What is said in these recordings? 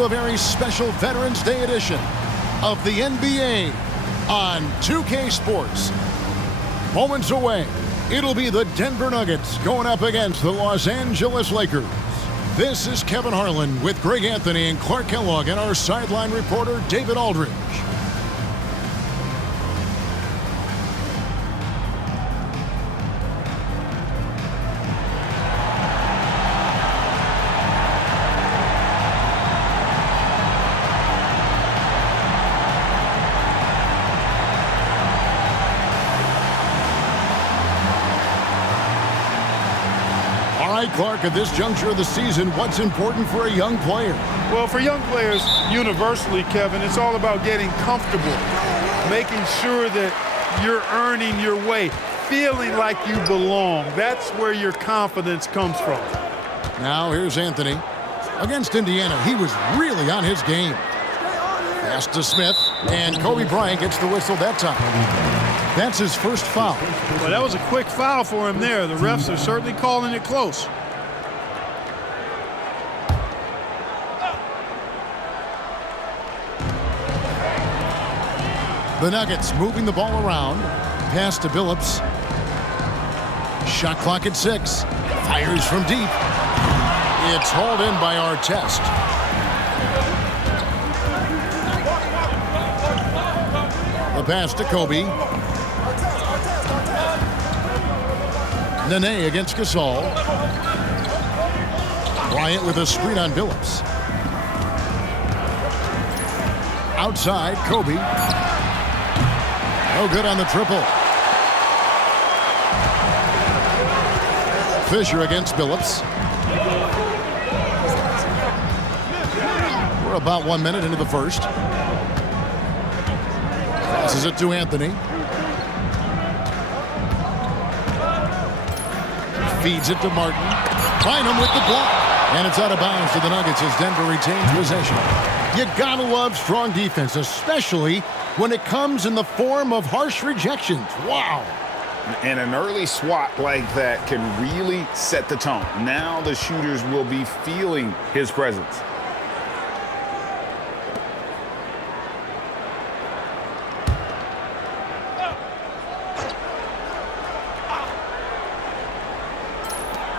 to a very special Veterans Day edition of the NBA on 2K Sports. Moments away, it'll be the Denver Nuggets going up against the Los Angeles Lakers. This is Kevin Harlan with Greg Anthony and Clark Kellogg and our sideline reporter David Aldridge. Clark, at this juncture of the season, what's important for a young player? Well, for young players, universally, Kevin, it's all about getting comfortable, making sure that you're earning your way, feeling like you belong. That's where your confidence comes from. Now, here's Anthony. Against Indiana, he was really on his game. Pass to Smith, and Kobe Bryant gets the whistle that time. That's his first foul. Well, that was a quick foul for him there. The refs are certainly calling it close. The Nuggets moving the ball around. Pass to Billups. Shot clock at 6. Fires from deep. It's hauled in by Artest. The pass to Kobe. Nene against Gasol. Bryant with a screen on Billups. Outside, Kobe. No good on the triple. Fisher against Billups. We're about 1 minute into the first. Passes it to Anthony. Feeds it to Martin. Bynum with the block. And it's out of bounds to the Nuggets as Denver retains possession. You gotta love strong defense, especially when it comes in the form of harsh rejections. Wow. And an early swat like that can really set the tone. Now the shooters will be feeling his presence.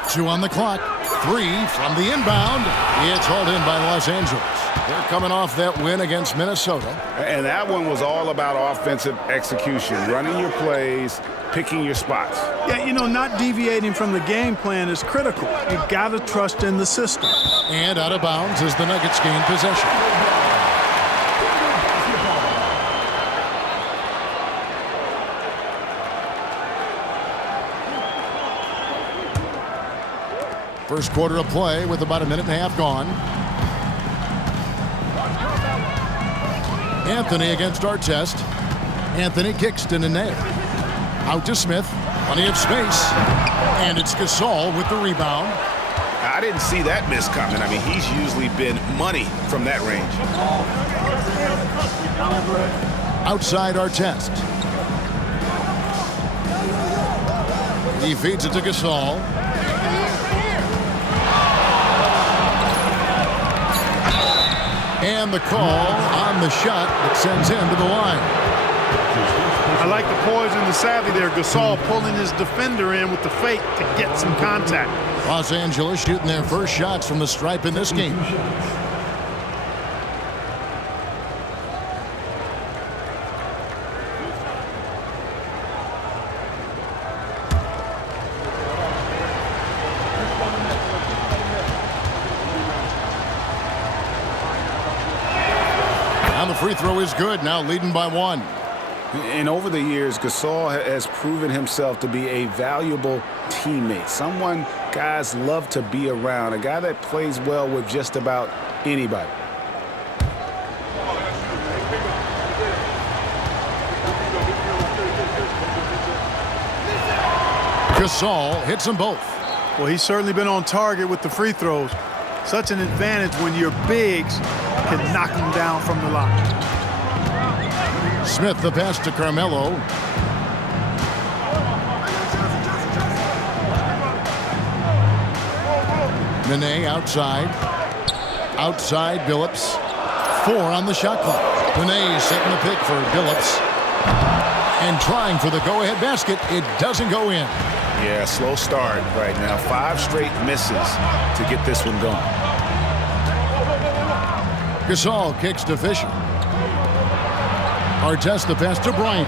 Two on the clock. 3 from the inbound. It's hauled in by Los Angeles. They're coming off that win against Minnesota. And that one was all about offensive execution, running your plays, picking your spots. Yeah, you know, not deviating from the game plan is critical. You got to trust in the system. And out of bounds as the Nuggets gain possession. First quarter of play with about a minute and a half gone. Anthony against Artest. Anthony kicks to Nene. Out to Smith. Plenty of space. And it's Gasol with the rebound. I didn't see that miss coming. I mean, he's usually been money from that range. Outside Artest. He feeds it to Gasol. And the call on the shot that sends him to the line. I like the poise and the savvy there. Gasol pulling his defender in with the fake to get some contact. Los Angeles shooting their first shots from the stripe in this game. The free throw is good, now leading by 1. And over the years, Gasol has proven himself to be a valuable teammate, someone guys love to be around, a guy that plays well with just about anybody. Gasol hits them both. Well, he's certainly been on target with the free throws. Such an advantage when your bigs can knock him down from the line. Smith the pass to Carmelo. Nene outside. Outside Billups. 4 on the shot clock. Nene setting the pick for Billups. And trying for the go-ahead basket. It doesn't go in. Yeah, slow start right now. 5 straight misses to get this one going. Gasol kicks to Fisher. Artest the pass to Bryant.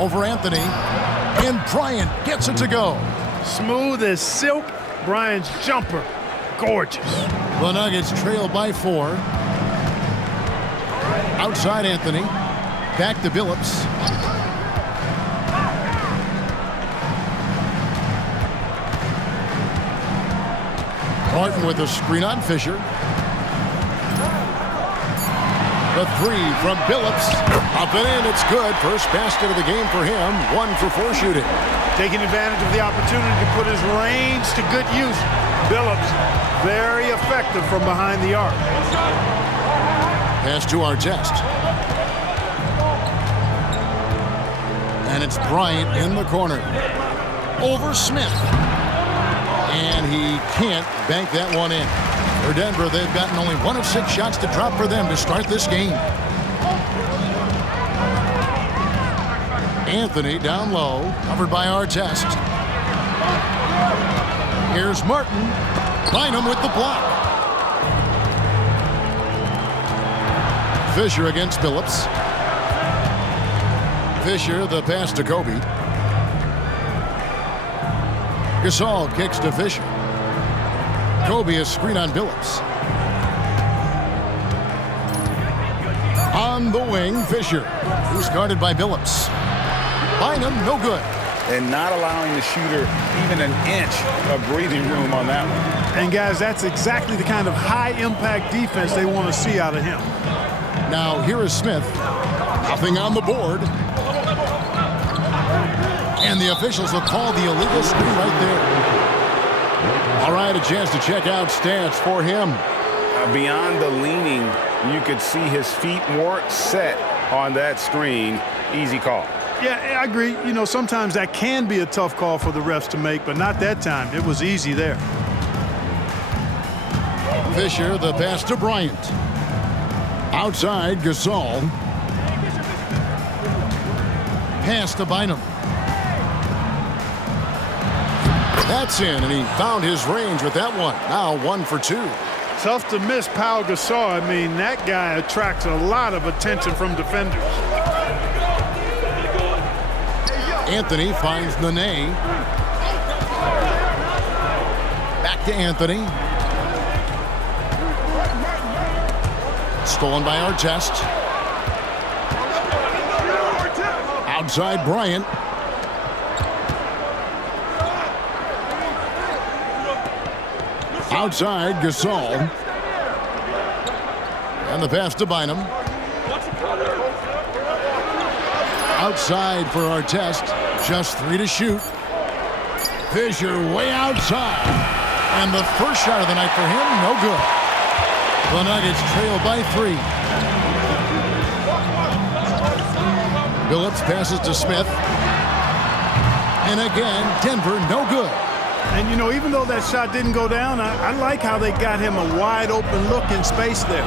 Over Anthony. And Bryant gets it to go. Smooth as silk. Bryant's jumper. Gorgeous. The Nuggets trail by 4. Outside Anthony. Back to Billups. Martin with a screen on Fisher. The 3 from Billups. Up and in, it's good. First basket of the game for him. 1 for 4 shooting. Taking advantage of the opportunity to put his range to good use. Billups, very effective from behind the arc. Pass to Artest. And it's Bryant in the corner. Over Smith. And he can't bank that one in. For Denver, they've gotten only 1 of 6 shots to drop for them to start this game. Anthony down low, covered by Artest. Here's Martin. Bynum with the block. Fisher against Billups. Fisher, the pass to Kobe. Gasol kicks to Fisher. Kobe a screen on Billups. On the wing, Fisher. He's guarded by Billups. Bynum, no good. And not allowing the shooter even an inch of breathing room on that one. And guys, that's exactly the kind of high-impact defense they want to see out of him. Now here is Smith. Nothing on the board. And the officials will call the illegal screen right there. All right, a chance to check out stats for him. Beyond the leaning, you could see his feet weren't set on that screen. Easy call. Yeah, I agree. You know, sometimes that can be a tough call for the refs to make, but not that time. It was easy there. Fisher, the pass to Bryant. Outside, Gasol. Pass to Bynum. That's in, and he found his range with that one. Now 1 for 2. Tough to miss Pau Gasol. I mean, that guy attracts a lot of attention from defenders. Anthony finds Nene. Back to Anthony. Stolen by Artest. Outside Bryant. Outside Gasol. And the pass to Bynum. Outside for Artest. Just 3 to shoot. Fisher way outside. And the first shot of the night for him, no good. The Nuggets trail by 3. Billups passes to Smith. And again, Denver, no good. And, you know, even though that shot didn't go down, I like how they got him a wide-open look in space there.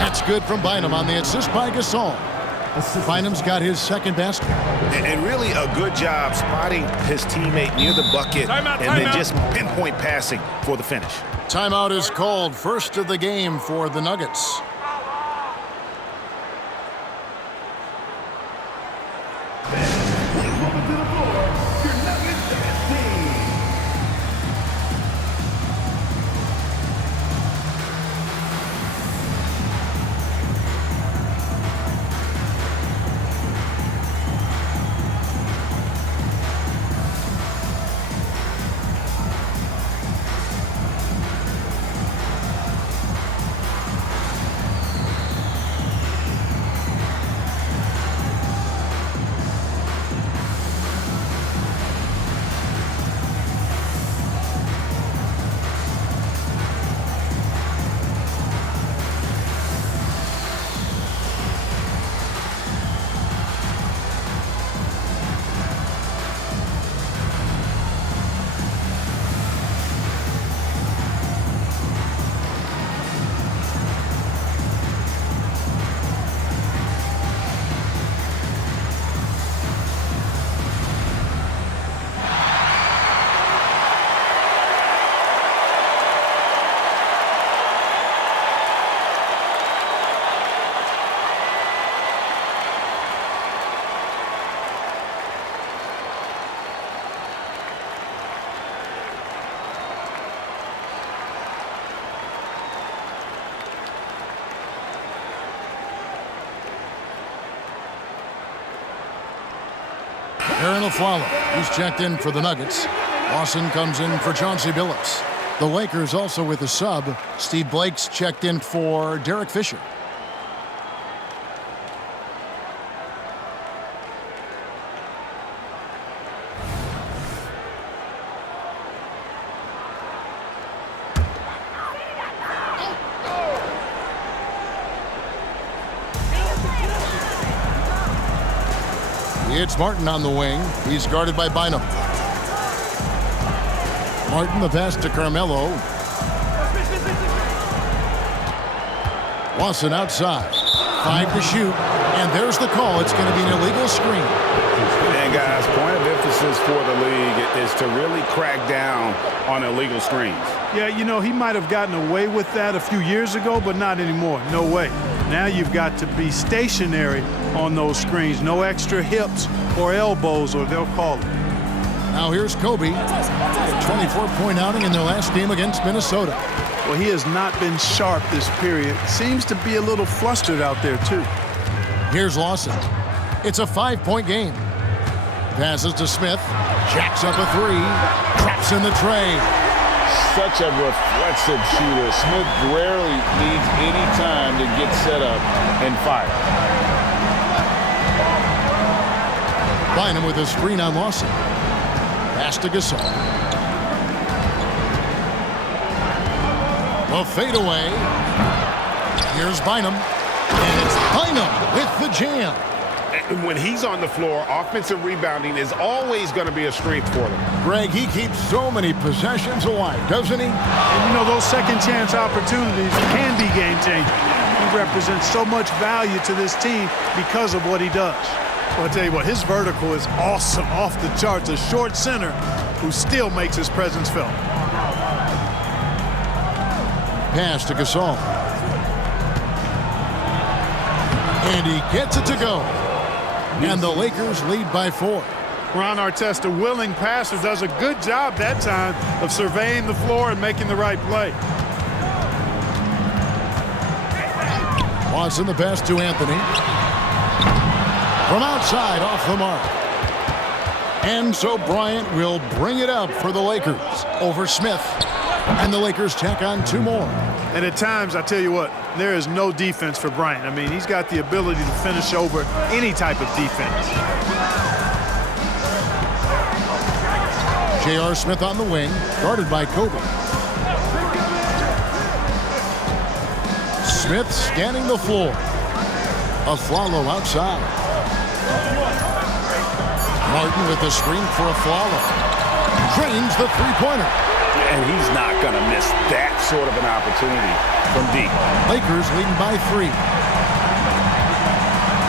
That's good from Bynum on the assist by Gasol. Bynum's got his second basket. And really a good job spotting his teammate near the bucket then just pinpoint passing for the finish. Timeout is called. First of the game for the Nuggets. Aaron Aflalo, he's checked in for the Nuggets. Lawson comes in for Chauncey Billups. The Lakers also with a sub. Steve Blake's checked in for Derek Fisher. It's Martin on the wing. He's guarded by Bynum. Martin, the pass to Carmelo. Lawson outside. 5 to shoot. And there's the call. It's going to be an illegal screen. And guys, point of emphasis for the league is to really crack down on illegal screens. Yeah, you know, he might have gotten away with that a few years ago, but not anymore. No way. Now you've got to be stationary on those screens. No extra hips or elbows, or they'll call it. Now here's Kobe. A 24-point outing in their last game against Minnesota. Well, he has not been sharp this period. Seems to be a little flustered out there, too. Here's Lawson. It's a 5-point game. Passes to Smith. Jacks up a 3. Traps in the tray. Such a reflexive shooter. Smith rarely needs any time to get set up and fire. Bynum with a screen on Lawson. Pass to Gasol. A fadeaway. Here's Bynum. And it's Bynum with the jam. And when he's on the floor, offensive rebounding is always going to be a strength for them. Greg, he keeps so many possessions alive, doesn't he? And you know, those second chance opportunities can be game changing. He represents so much value to this team because of what he does. Well, I'll tell you what, his vertical is awesome, off the charts. A short center who still makes his presence felt. Pass to Gasol. And he gets it to go. And the Lakers lead by 4. Ron Artest, a willing passer, does a good job that time of surveying the floor and making the right play. Watson the pass to Anthony. From outside, off the mark. And so Bryant will bring it up for the Lakers over Smith. And the Lakers tack on 2 more. And at times, I tell you what, there is no defense for Bryant. I mean, he's got the ability to finish over any type of defense. J.R. Smith on the wing, guarded by Kobe. Smith scanning the floor. Aflalo outside. Martin with the screen for Aflalo. Drains the 3-pointer. And he's not going to miss that sort of an opportunity from deep. Lakers leading by 3.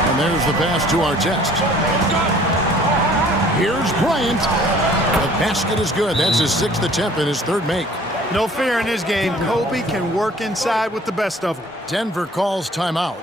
And there's the pass to Artest. Here's Bryant. The basket is good. That's his 6th attempt and his 3rd make. No fear in his game. Kobe can work inside with the best of them. Denver calls timeout.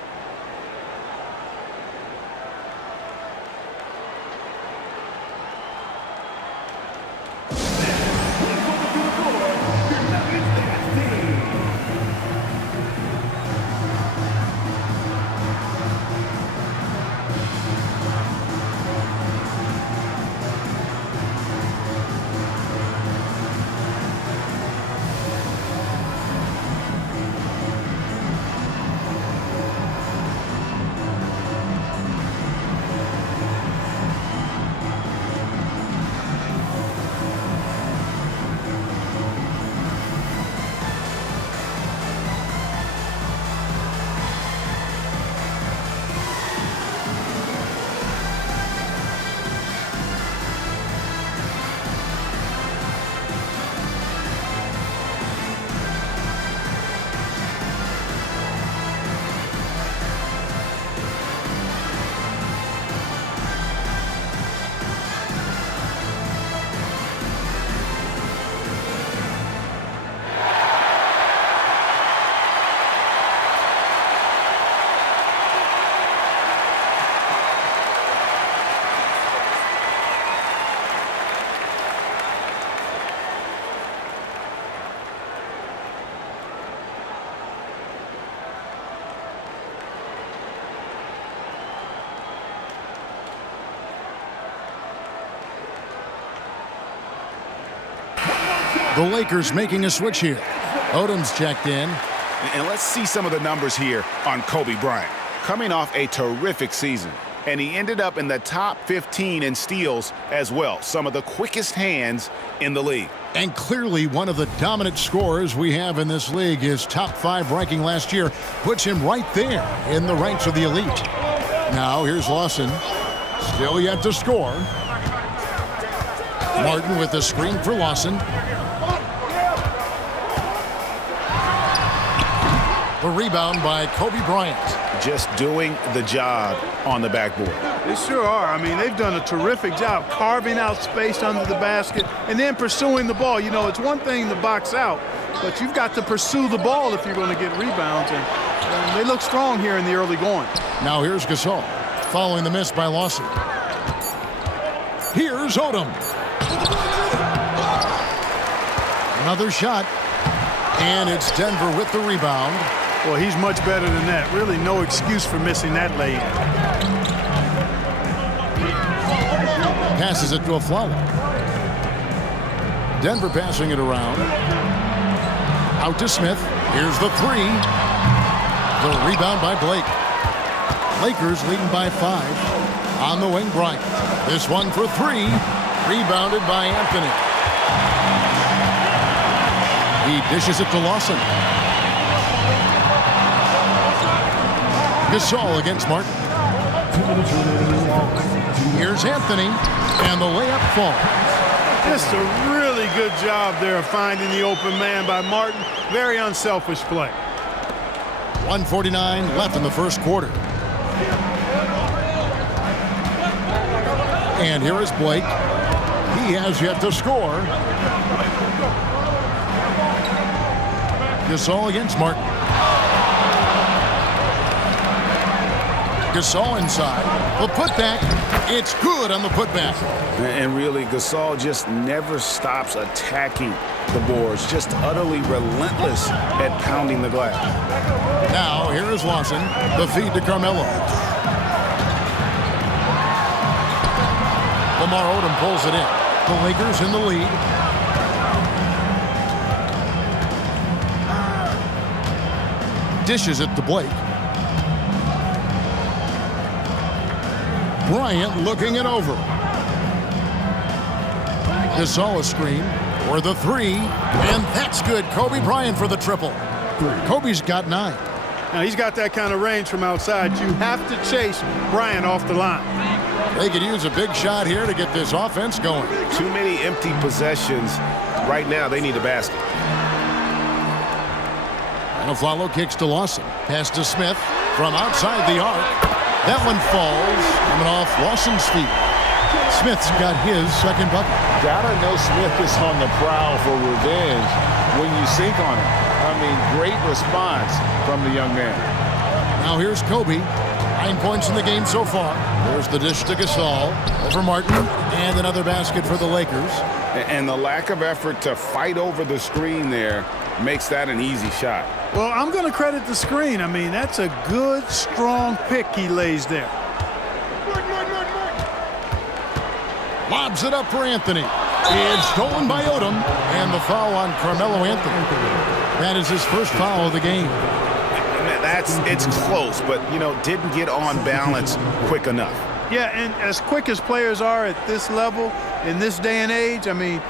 The Lakers making a switch here. Odom's checked in. And let's see some of the numbers here on Kobe Bryant. Coming off a terrific season, and he ended up in the top 15 in steals as well. Some of the quickest hands in the league. And clearly one of the dominant scorers we have in this league. His top 5 ranking last year puts him right there in the ranks of the elite. Now here's Lawson. Still yet to score. Martin with the screen for Lawson. The rebound by Kobe Bryant. Just doing the job on the backboard. They sure are. I mean, they've done a terrific job carving out space under the basket and then pursuing the ball. You know, it's one thing to box out, but you've got to pursue the ball if you're going to get rebounds. And they look strong here in the early going. Now here's Gasol following the miss by Lawson. Here's Odom. Another shot. And it's Denver with the rebound. Well, he's much better than that. Really no excuse for missing that lay-in. Passes it to Aflalo. Denver passing it around. Out to Smith. Here's the 3. The rebound by Blake. Lakers leading by 5. On the wing, Bryant. This one for 3. Rebounded by Anthony. He dishes it to Lawson. Gasol against Martin. Here's Anthony, and the layup falls. Just a really good job there of finding the open man by Martin. Very unselfish play. 1:49 left in the first quarter. And here is Blake. He has yet to score. Gasol against Martin. Gasol inside. The putback. It's good on the putback. And really, Gasol just never stops attacking the boards. Just utterly relentless at pounding the glass. Now, here is Lawson. The feed to Carmelo. Lamar Odom pulls it in. The Lakers in the lead. Dishes it to Blake. Bryant looking it over. Gasol a screen for the 3, and that's good. Kobe Bryant for the triple. Kobe's got 9. Now, he's got that kind of range from outside. You have to chase Bryant off the line. They could use a big shot here to get this offense going. Too many empty possessions. Right now, they need a basket. And Aflalo kicks to Lawson. Pass to Smith from outside the arc. That one falls, coming off Lawson's feet. Smith's got his second bucket. Gotta know Smith is on the prowl for revenge when you sink on him. I mean, great response from the young man. Now here's Kobe. 9 points in the game so far. There's the dish to Gasol over Martin, and another basket for the Lakers. And the lack of effort to fight over the screen there makes that an easy shot. Well, I'm going to credit the screen. I mean, that's a good, strong pick he lays there. Lobs it up for Anthony. It's stolen by Odom, and the foul on Carmelo Anthony. That is his first foul of the game. It's close, but, didn't get on balance quick enough. Yeah, and as quick as players are at this level, in this day and age, I mean,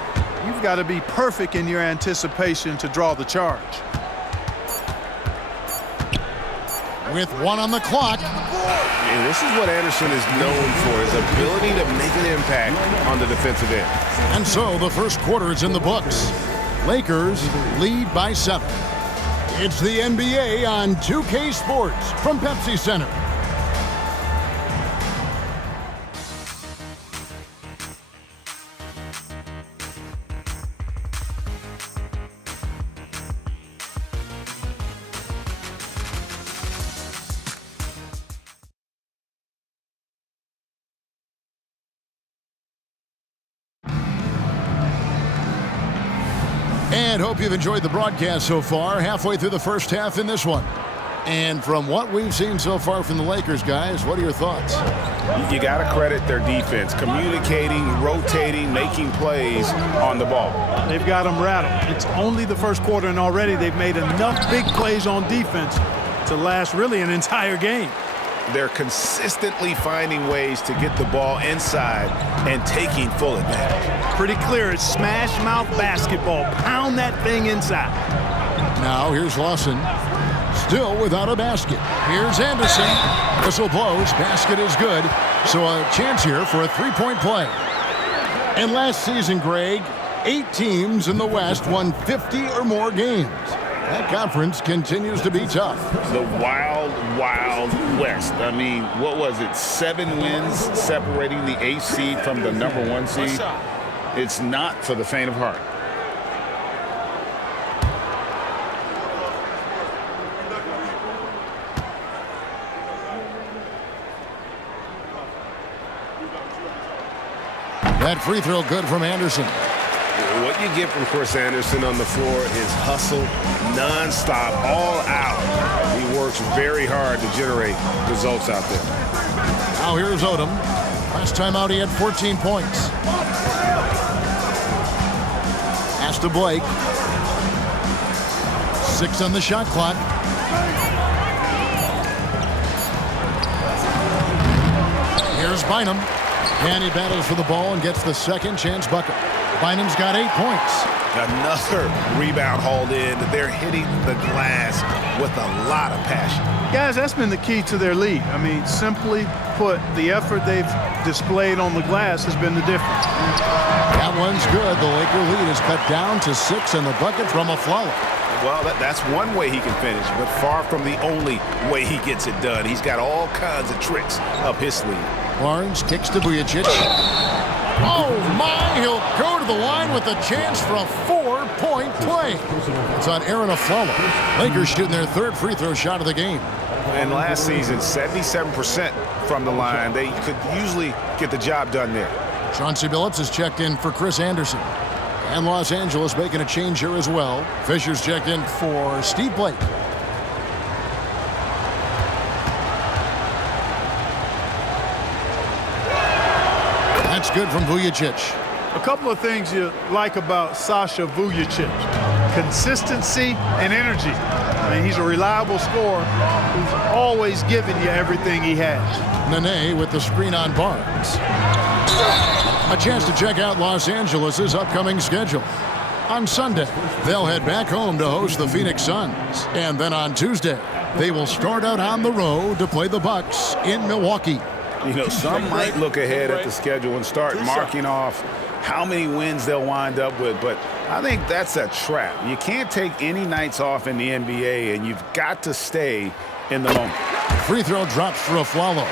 you've got to be perfect in your anticipation to draw the charge. With 1 on the clock. And this is what Anderson is known for, his ability to make an impact on the defensive end. And so the first quarter is in the books. Lakers lead by 7. It's the NBA on 2K Sports from Pepsi Center. And hope you've enjoyed the broadcast so far. Halfway through the first half in this one. And from what we've seen so far from the Lakers, guys, what are your thoughts? You got to credit their defense, communicating, rotating, making plays on the ball. They've got them rattled. It's only the first quarter, and already they've made enough big plays on defense to last really an entire game. They're consistently finding ways to get the ball inside and taking full advantage. Pretty clear. It's smash mouth basketball. Pound that thing inside. Now here's Lawson. Still without a basket. Here's Anderson. Whistle blows. Basket is good. So a chance here for a three-point play. And last season, Greg, 8 teams in the West won 50 or more games. That conference continues to be tough. The wild, wild West. I mean, what was it? 7 wins separating the 8th seed from the number 1 seed. It's not for the faint of heart. That free throw good from Anderson. What you get from Chris Anderson on the floor is hustle, nonstop, all out. He works very hard to generate results out there. Now here's Odom. Last time out he had 14 points. Pass to Blake. 6 on the shot clock. Here's Bynum. And he battles for the ball and gets the second chance bucket. Bynum's got 8 points. Another rebound hauled in. They're hitting the glass with a lot of passion. Guys, that's been the key to their lead. I mean, simply put, the effort they've displayed on the glass has been the difference. That one's good. The Laker lead is cut down to 6 and the bucket from Afflalo. Well, that's one way he can finish, but far from the only way he gets it done. He's got all kinds of tricks up his sleeve. Barnes kicks to Vujacic. Oh, my! He'll go to the line with a chance for a 4-point play. It's on Aaron Afflalo. Lakers shooting their 3rd free throw shot of the game. And last season, 77% from the line. They could usually get the job done there. Chauncey Billups is checked in for Chris Anderson. And Los Angeles making a change here as well. Fisher's checked in for Steve Blake. That's good from Vujacic. A couple of things you like about Sasha Vujacic. Consistency and energy. I mean, he's a reliable scorer who's always giving you everything he has. Nene with the screen on Barnes. A chance to check out Los Angeles' upcoming schedule. On Sunday, they'll head back home to host the Phoenix Suns. And then on Tuesday, they will start out on the road to play the Bucks in Milwaukee. You know, some might look ahead at the schedule and start marking off how many wins they'll wind up with, but I think that's a trap. You can't take any nights off in the NBA, and you've got to stay in the moment. Free throw drops for Afflalo.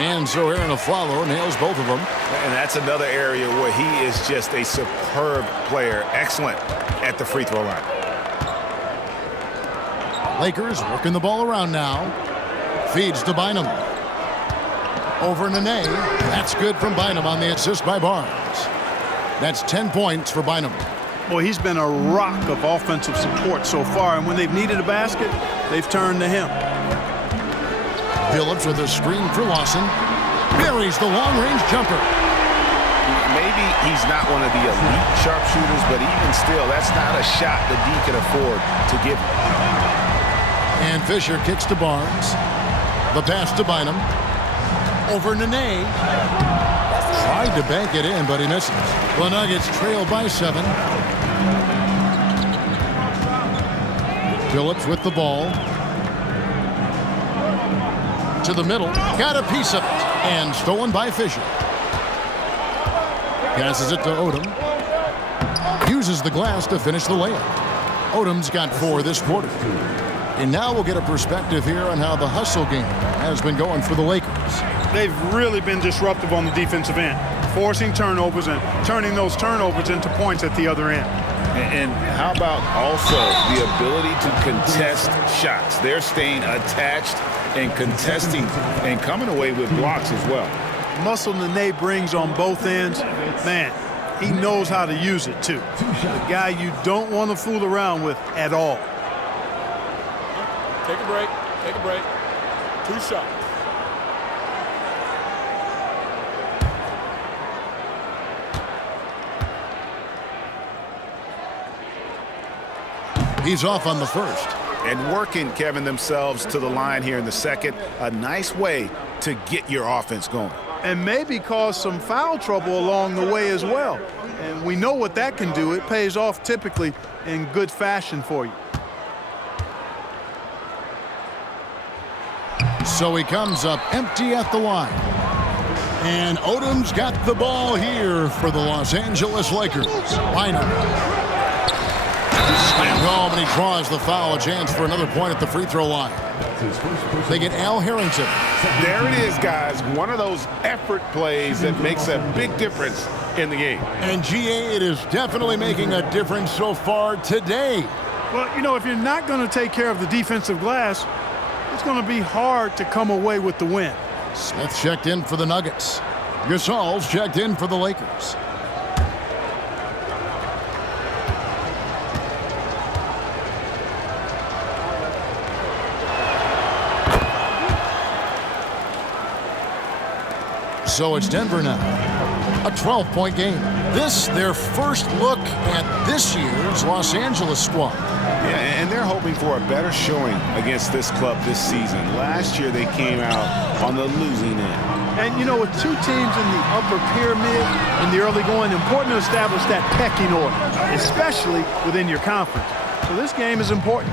And so Aaron Afflalo nails both of them. And that's another area where he is just a superb player. Excellent at the free throw line. Lakers working the ball around now. Feeds to Bynum. Over Nene. That's good from Bynum on the assist by Barnes. That's 10 points for Bynum. Boy, he's been a rock of offensive support so far, and when they've needed a basket, they've turned to him. Billups with a screen for Lawson. Buries the long-range jumper. Maybe he's not one of the elite sharpshooters, but even still, that's not a shot that he can afford to give. And Fisher kicks to Barnes. The pass to Bynum. Over Nene. Tried to bank it in, but he misses. The Nuggets trail by 7. Billups with the ball. To the middle. Got a piece of it. And stolen by Fisher. Passes it to Odom. Uses the glass to finish the layup. Odom's got 4 this quarter. And now we'll get a perspective here on how the hustle game has been going for the Lakers. They've really been disruptive on the defensive end, forcing turnovers and turning those turnovers into points at the other end. And how about also the ability to contest shots? They're staying attached and contesting and coming away with blocks as well. Muscle that Nate brings on both ends, man, he knows how to use it too. The guy you don't want to fool around with at all. Take a break. Take a break. 2 shots. He's off on the first. And working, Kevin, themselves to the line here in the second. A nice way to get your offense going. And maybe cause some foul trouble along the way as well. And we know what that can do. It pays off typically in good fashion for you. So he comes up empty at the line. And Odom's got the ball here for the Los Angeles Lakers. Bynum. Slammed home, and he draws the foul. A chance for another point at the free throw line. They get Al Harrington. There it is, guys. One of those effort plays that makes a big difference in the game. And GA, it is definitely making a difference so far today. Well, you know, if you're not going to take care of the defensive glass, it's going to be hard to come away with the win. Smith checked in for the Nuggets. Gasol's checked in for the Lakers. So it's Denver now. A 12-point game. This, their first look at this year's Los Angeles squad. Yeah, and they're hoping for a better showing against this club this season. Last year, they came out on the losing end. And, you know, with 2 teams in the upper pyramid in the early going, important to establish that pecking order, especially within your conference. So this game is important.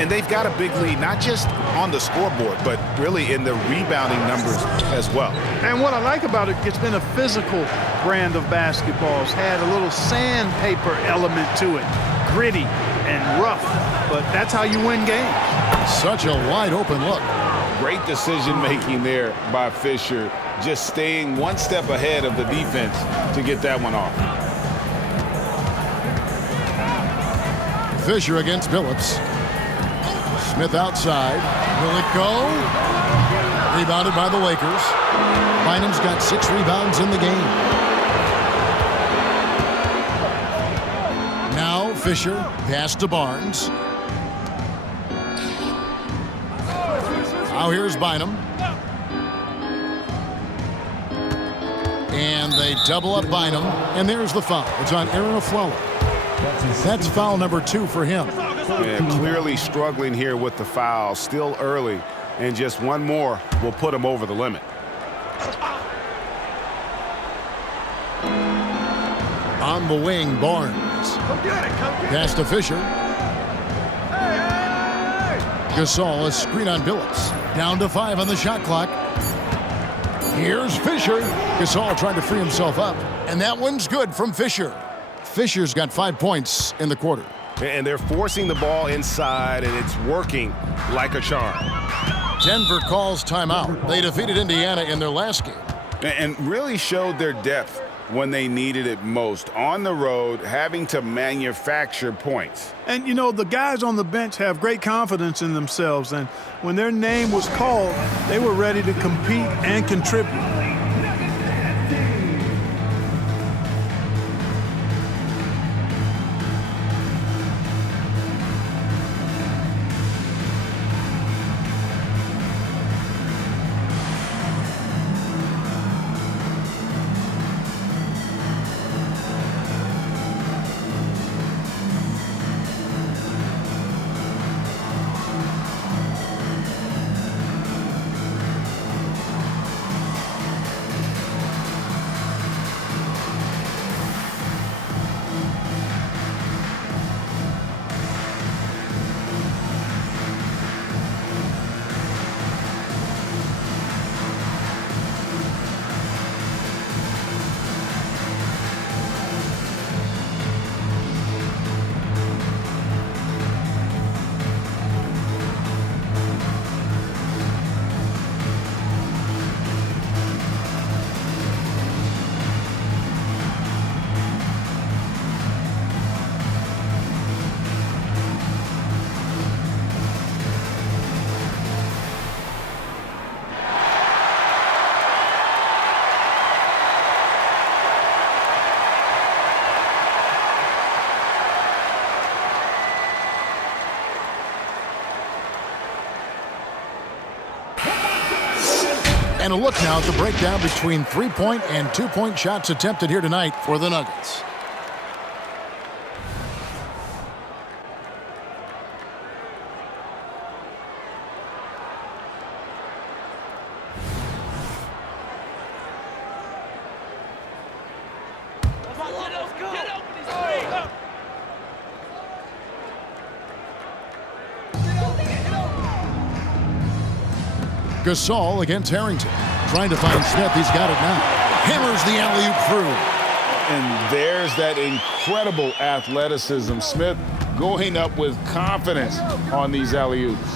And they've got a big lead, not just on the scoreboard, but really in the rebounding numbers as well. And what I like about it, it's been a physical brand of basketball. It's had a little sandpaper element to it, gritty and rough, but that's how you win games. Such a wide open look. Great decision making there by Fisher, just staying one step ahead of the defense to get that one off. Fisher against Billups. Smith outside. Will it go? Rebounded by the Lakers. Bynum's got 6 rebounds in the game. Now Fisher, pass to Barnes. Now here's Bynum. And they double up Bynum. And there's the foul. It's on Aaron Aflalo. That's foul number 2 for him. Yeah, clearly struggling here with the foul. Still early. And just one more will put him over the limit. On the wing, Barnes. Pass to Fisher. Gasol, a screen on Billups. Down to 5 on the shot clock. Here's Fisher. Gasol trying to free himself up. And that one's good from Fisher. Fisher's got 5 points in the quarter. And they're forcing the ball inside, and it's working like a charm. Denver calls timeout. They defeated Indiana in their last game. And really showed their depth when they needed it most. On the road, having to manufacture points. And, you know, the guys on the bench have great confidence in themselves. And when their name was called, they were ready to compete and contribute. And a look now at the breakdown between 3-point and 2-point shots attempted here tonight for the Nuggets. Gasol against Harrington. Trying to find Smith. He's got it now. Hammers the alley-oop through. And there's that incredible athleticism. Smith going up with confidence on these alley-oops.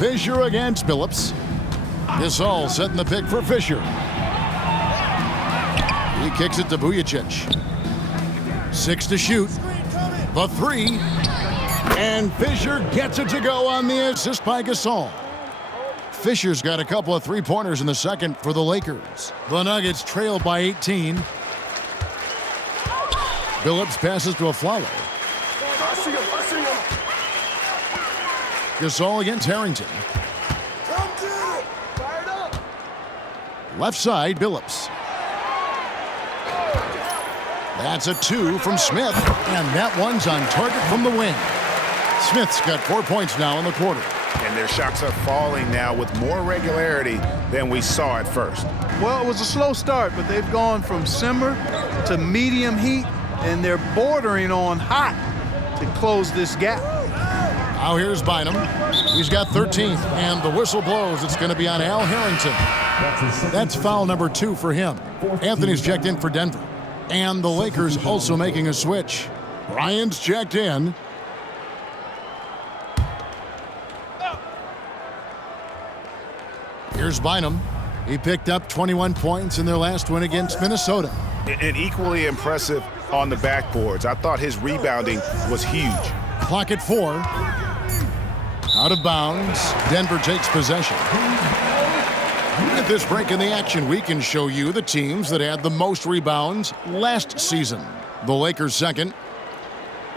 Fisher against Billups. Gasol setting the pick for Fisher. He kicks it to Vujacic. 6 to shoot. The 3. And Fisher gets it to go on the assist by Gasol. Fisher's got a couple of three-pointers in the second for the Lakers. The Nuggets trail by 18. Billups passes to Afflalo. Gasol against Harrington. Left side, Billups. That's a 2 from Smith, and that one's on target from the wing. Smith's got 4 points now in the quarter. And their shots are falling now with more regularity than we saw at first. Well, it was a slow start, but they've gone from simmer to medium heat, and they're bordering on hot to close this gap. Now here's Bynum. He's got 13, and the whistle blows. It's going to be on Al Harrington. That's foul number 2 for him. Anthony's checked in for Denver. And the Lakers also making a switch. Bryant's checked in. Here's Bynum. He picked up 21 points in their last win against Minnesota. And equally impressive on the backboards. I thought his rebounding was huge. Clock at 4. Out of bounds. Denver takes possession. At this break in the action, we can show you the teams that had the most rebounds last season. The Lakers second.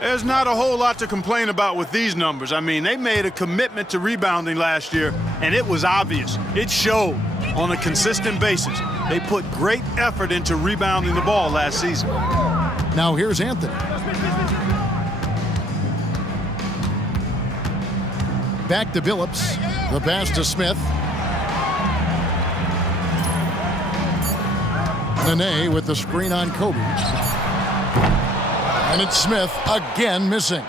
There's not a whole lot to complain about with these numbers. I mean, they made a commitment to rebounding last year, and it was obvious. It showed on a consistent basis. They put great effort into rebounding the ball last season. Now here's Anthony. Back to Billups. The pass to Smith. Nene with the screen on Kobe. And it's Smith again missing.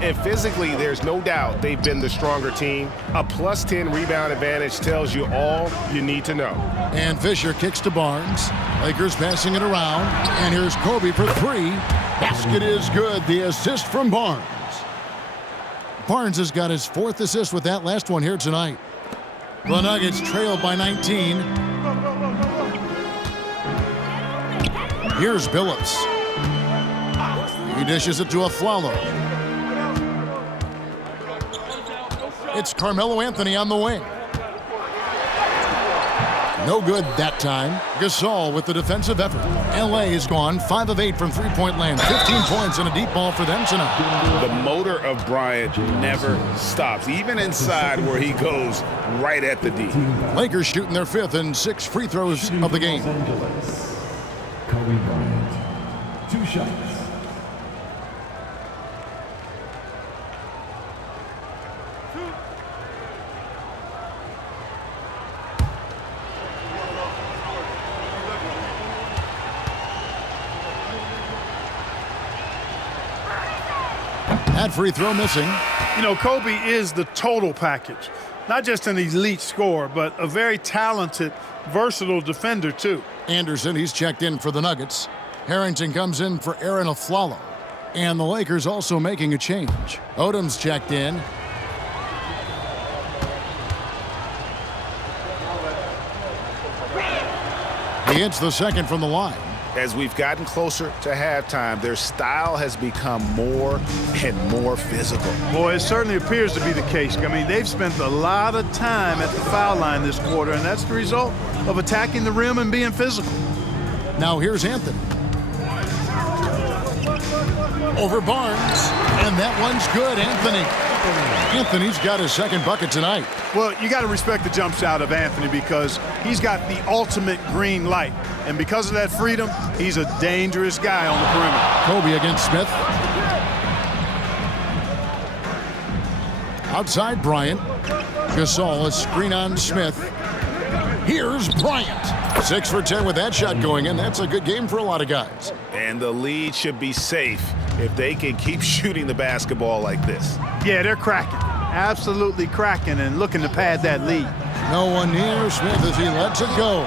And physically, there's no doubt they've been the stronger team. A +10 rebound advantage tells you all you need to know. And Fisher kicks to Barnes. Lakers passing it around. And here's Kobe for 3. Basket is good. The assist from Barnes. Barnes has got his 4th assist with that last one here tonight. The Nuggets trail by 19. Here's Billups. He dishes it to Afflalo. It's Carmelo Anthony on the wing. No good that time. Gasol with the defensive effort. L.A. is gone 5 of 8 from three-point land. 15 points and a deep ball for them tonight. The motor of Bryant never stops, even inside where he goes right at the D. Lakers shooting their 5th and 6 free throws of the game. Kobe Bryant, 2 shots. That free throw missing. You know, Kobe is the total package. Not just an elite scorer, but a very talented, versatile defender, too. Anderson, he's checked in for the Nuggets. Harrington comes in for Aaron Afflalo. And the Lakers also making a change. Odom's checked in. He hits the second from the line. As we've gotten closer to halftime, their style has become more and more physical. Boy, it certainly appears to be the case. I mean, they've spent a lot of time at the foul line this quarter, and that's the result of attacking the rim and being physical. Now here's Anthony. Over Barnes, and that one's good. Anthony Anthony's got his second bucket tonight. Well, you got to respect the jump shot of Anthony because he's got the ultimate green light. And because of that freedom, he's a dangerous guy on the perimeter. Kobe against Smith. Outside Bryant. Gasol, a screen on Smith. Here's Bryant. 6 for 10 with that shot going in. That's a good game for a lot of guys. And the lead should be safe if they can keep shooting the basketball like this. Yeah, they're cracking. Absolutely cracking and looking to pad that lead. No one near Smith as he lets it go.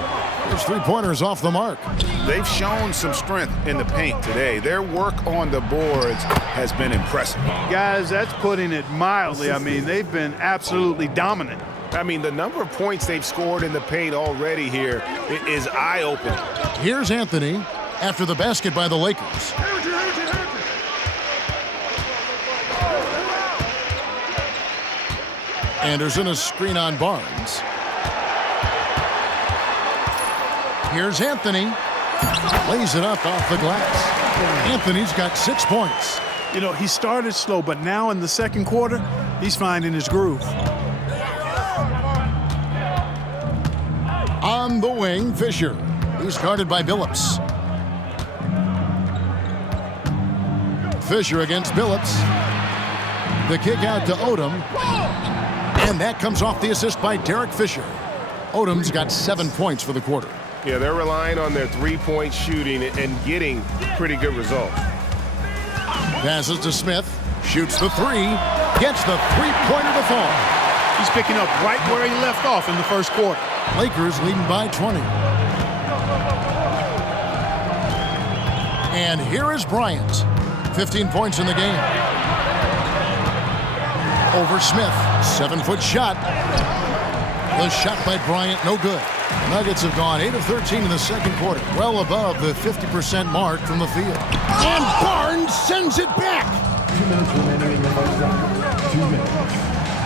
His three-pointers off the mark. They've shown some strength in the paint today. Their work on the boards has been impressive. Guys, that's putting it mildly. I mean, they've been absolutely dominant. I mean, the number of points they've scored in the paint already here is eye-opening. Here's Anthony after the basket by the Lakers. Anderson, a screen on Barnes. Here's Anthony. Lays it up off the glass. Anthony's got 6 points. You know, he started slow, but now in the second quarter, he's finding his groove. On the wing, Fisher. He's guarded by Billups. Fisher against Billups. The kick out to Odom. And that comes off the assist by Derek Fisher. Odom's got 7 points for the quarter. Yeah, they're relying on their three-point shooting and getting pretty good results. Passes to Smith. Shoots the three. Gets the three-pointer to fall. He's picking up right where he left off in the first quarter. Lakers leading by 20. And here is Bryant. 15 points in the game. Over Smith. 7-foot shot. The shot by Bryant, no good. Nuggets have gone 8 of 13 in the second quarter. Well above the 50% mark from the field. And Barnes sends it back. 2 minutes remaining in the first half. 2 minutes.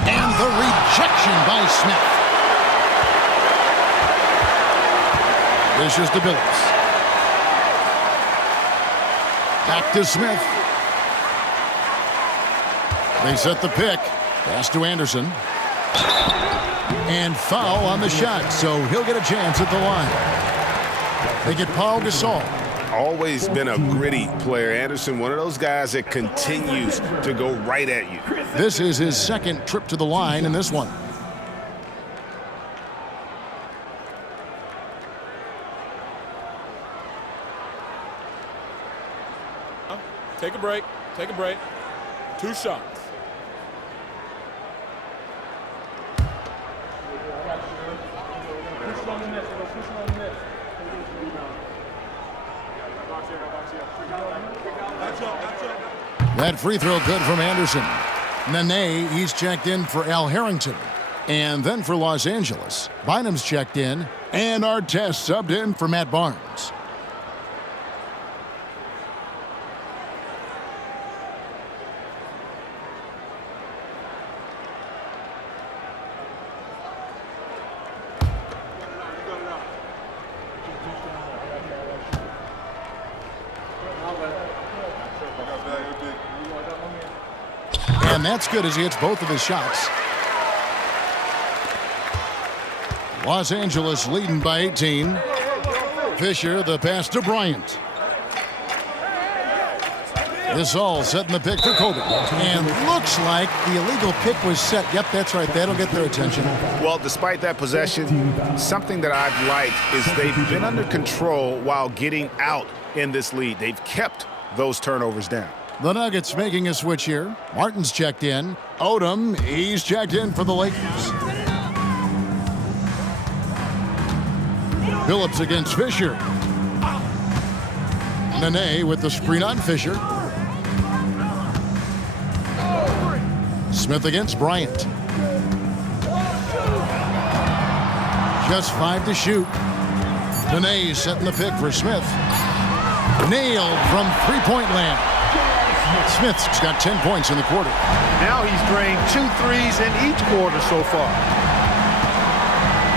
And the rejection by Smith. Dishes to Billups. Back to Smith. They set the pick. Pass to Anderson. And foul on the shot, so he'll get a chance at the line. They get Paul Gasol. Always been a gritty player. Anderson, one of those guys that continues to go right at you. This is his second trip to the line in this one. Take a break. Take a break. 2 shots. That free throw good from Anderson. Nene, he's checked in for Al Harrington. And then for Los Angeles, Bynum's checked in. And Artest subbed in for Matt Barnes. And that's good as he hits both of his shots. Los Angeles leading by 18. Fisher, the pass to Bryant. This all setting the pick for Kobe. And looks like the illegal pick was set. Yep, that's right. That'll get their attention. Well, despite that possession, something that I've liked is they've been under control while getting out in this lead. They've kept those turnovers down. The Nuggets making a switch here. Martin's checked in. Odom, he's checked in for the Lakers. Billups against Fisher. Nene with the screen on Fisher. Smith against Bryant. Just 5 to shoot. Nene setting the pick for Smith. Nailed from three-point land. Smith's got 10 points in the quarter. Now he's drained 2 threes in each quarter so far.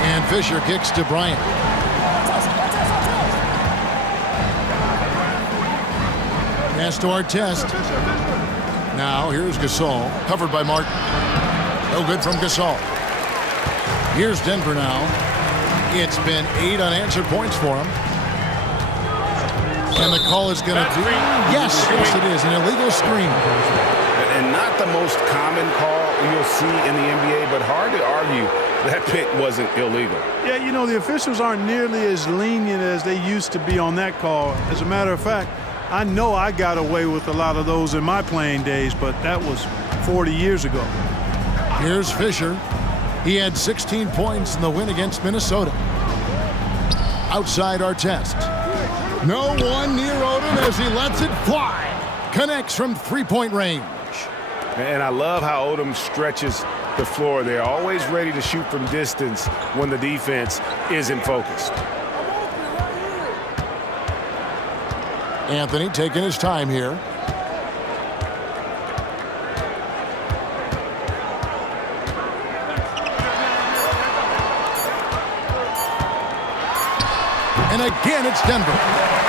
And Fisher kicks to Bryant. Pass to Artest. Now here's Gasol, covered by Martin. No good from Gasol. Here's Denver now. It's been 8 unanswered points for him. And the call is going to be, yes, it is, an illegal screen. And not the most common call you'll see in the NBA, but hard to argue that pick wasn't illegal. Yeah, you know, the officials aren't nearly as lenient as they used to be on that call. As a matter of fact, I know I got away with a lot of those in my playing days, but that was 40 years ago. Here's Fisher. He had 16 points in the win against Minnesota. Outside Artest. No one near Odom as he lets it fly. Connects from three-point range. And I love how Odom stretches the floor. They're always ready to shoot from distance when the defense isn't focused. Anthony taking his time here. And again, it's Denver.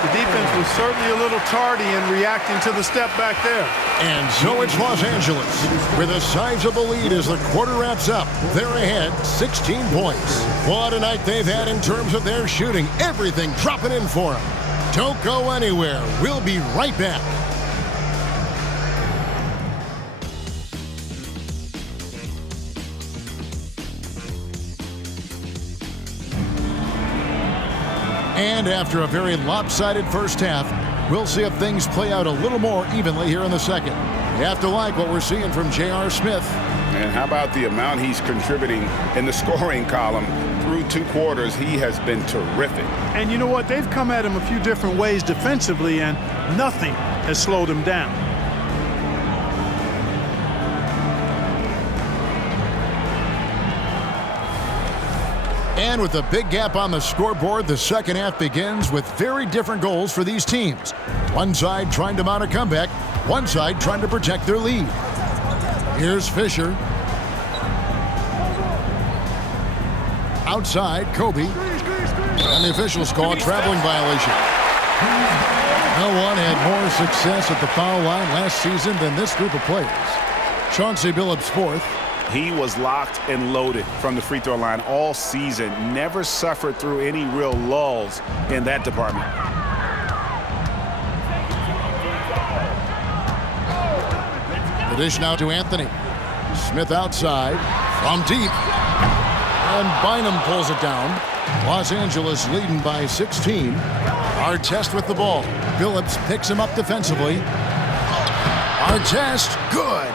The defense was certainly a little tardy in reacting to the step back there. And so it's Los Angeles with a sizable lead as the quarter wraps up. They're ahead 16 points. What a night they've had in terms of their shooting. Everything dropping in for them. Don't go anywhere. We'll be right back. And after a very lopsided first half, we'll see if things play out a little more evenly here in the second. You have to like what we're seeing from J.R. Smith. And how about the amount he's contributing in the scoring column? Through 2 quarters, he has been terrific. And you know what? They've come at him a few different ways defensively, and nothing has slowed him down. And with a big gap on the scoreboard, the second half begins with very different goals for these teams. One side trying to mount a comeback, one side trying to protect their lead. Here's Fisher. Outside, Kobe. And the officials call a traveling violation. No one had more success at the foul line last season than this group of players. Chauncey Billups fourth. He was locked and loaded from the free throw line all season. Never suffered through any real lulls in that department. The dish now to Anthony. Smith outside from deep. And Bynum pulls it down. Los Angeles leading by 16. Artest with the ball. Billups picks him up defensively. Artest, good.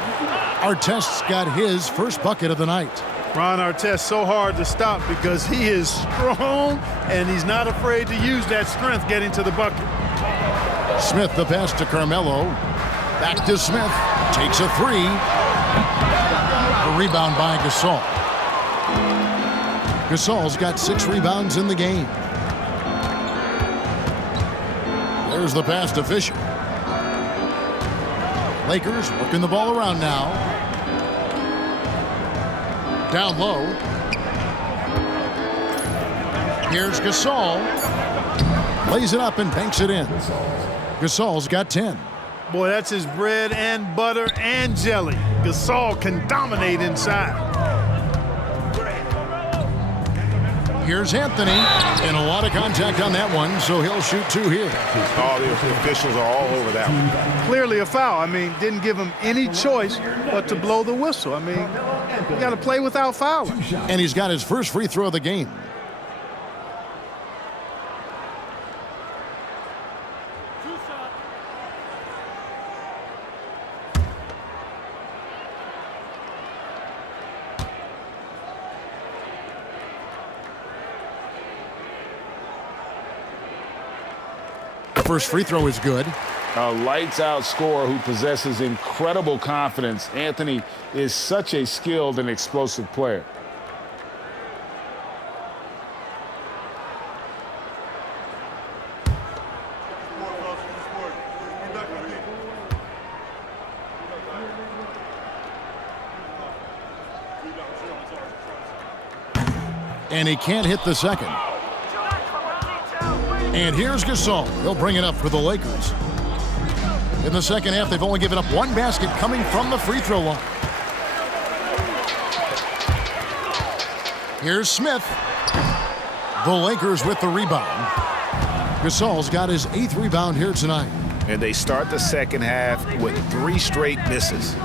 Artest's got his first bucket of the night. Ron Artest so hard to stop because he is strong and he's not afraid to use that strength getting to the bucket. Smith the pass to Carmelo. Back to Smith. Takes a three. A rebound by Gasol. Gasol's got 6 rebounds in the game. There's the pass to Fisher. Lakers working the ball around now. Down low. Here's Gasol. Lays it up and banks it in. Gasol's got 10. Boy, that's his bread and butter and jelly. Gasol can dominate inside. Here's Anthony. And a lot of contact on that one, so he'll shoot 2 here. All the officials are all over that one. Clearly a foul. I mean, didn't give him any choice but to blow the whistle. I mean, you got to play without fouling. And he's got his first free throw of the game. First free throw is good. A lights-out scorer who possesses incredible confidence. Anthony is such a skilled and explosive player. And he can't hit the second. And here's Gasol. He'll bring it up for the Lakers. In the second half, they've only given up one basket coming from the free throw line. Here's Smith. The Lakers with the rebound. Gasol's got his 8th rebound here tonight. And they start the second half with 3 straight misses.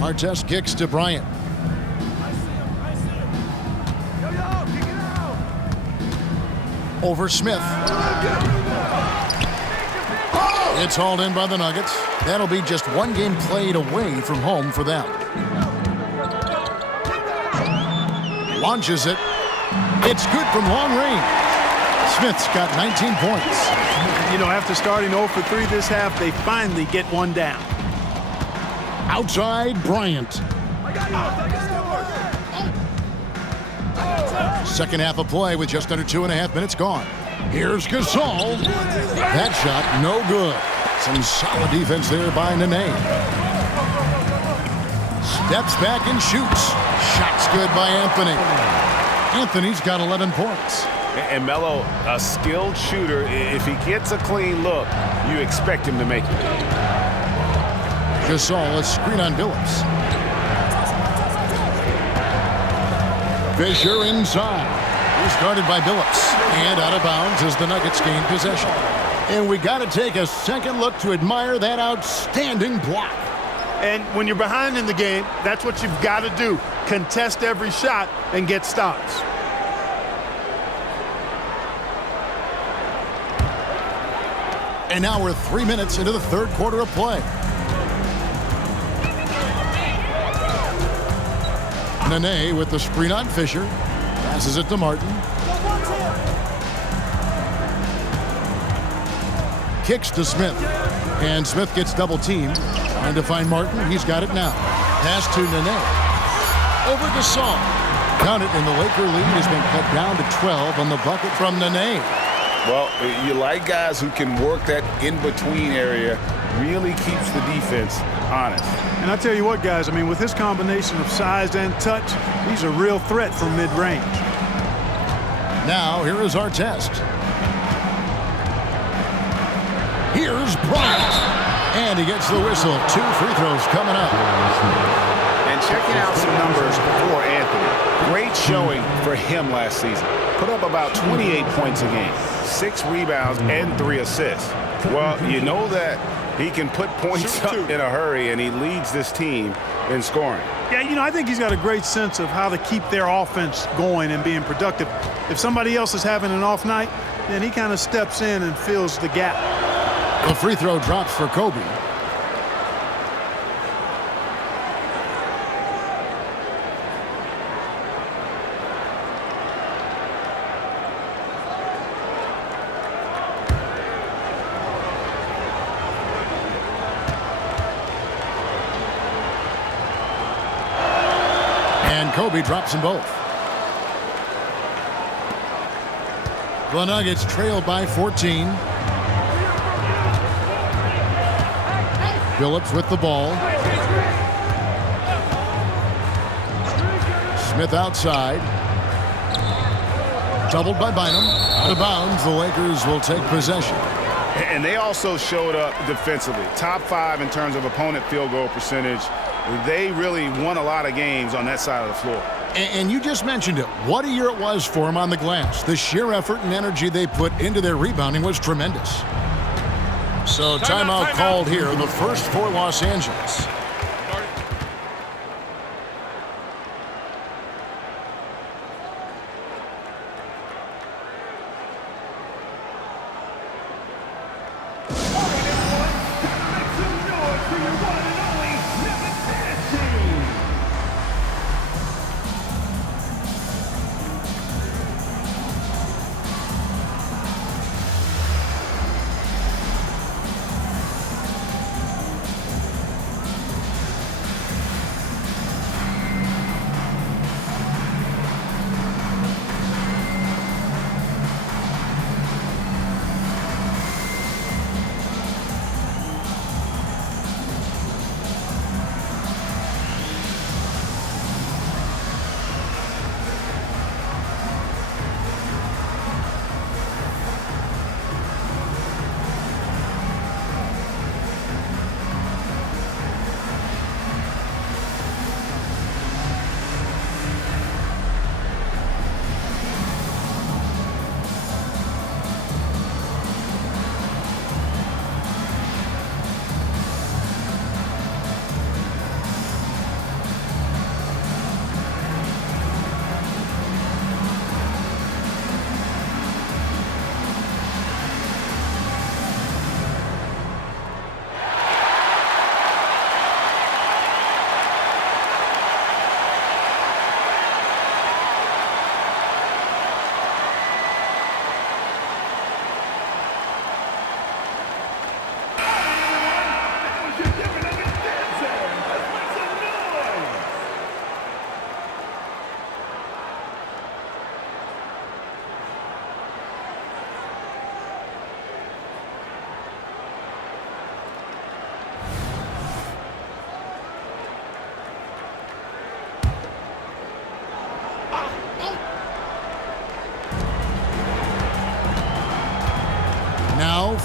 Artest kicks to Bryant. Over Smith. It's hauled in by the Nuggets. That'll be just one game played away from home for them. Launches it. It's good from long range. Smith's got 19 points. You know, after starting 0 for 3 this half, they finally get one down. Outside Bryant. Second half of play with just under 2.5 minutes gone. Here's Gasol. That shot no good. Some solid defense there by Nene. Steps back and shoots. Shot's good by Anthony. Anthony's got 11 points. And Melo, a skilled shooter. If he gets a clean look, you expect him to make it. Gasol, a screen on Billups. Fisher inside. He's guarded by Billups. And out of bounds as the Nuggets gain possession. And we got to take a second look to admire that outstanding block. And when you're behind in the game, that's what you've got to do. Contest every shot and get stops. And now we're 3 minutes into the third quarter of play. Nene with the screen on Fisher. Passes it to Martin. Kicks to Smith. And Smith gets double teamed. Trying to find Martin. He's got it now. Pass to Nene. Over to Gasol. Count it, and the Laker lead has been cut down to 12 on the bucket from Nene. Well, you like guys who can work that in-between area, really keeps the defense honest. And I tell you what, guys, I mean, with his combination of size and touch, he's a real threat from mid-range. Now, here is our test. Here's Bryant. And he gets the whistle. 2 free throws coming up. And checking out some numbers for Anthony. Great showing for him last season. Put up about 28 points a game, 6 rebounds, and 3 assists. Well, you know that he can put points up in a hurry, and he leads this team in scoring. Yeah, you know, I think he's got a great sense of how to keep their offense going and being productive. If somebody else is having an off night, then he kind of steps in and fills the gap. The free throw drops for Kobe. And Kobe drops them both. The Nuggets trail by 14. Billups with the ball. Smith outside. Doubled by Bynum. Out of bounds, the Lakers will take possession. And they also showed up defensively. Top 5 in terms of opponent field goal percentage. They really won a lot of games on that side of the floor. And you just mentioned it. What a year it was for them on the glass. The sheer effort and energy they put into their rebounding was tremendous. So timeout called here, the first for Los Angeles.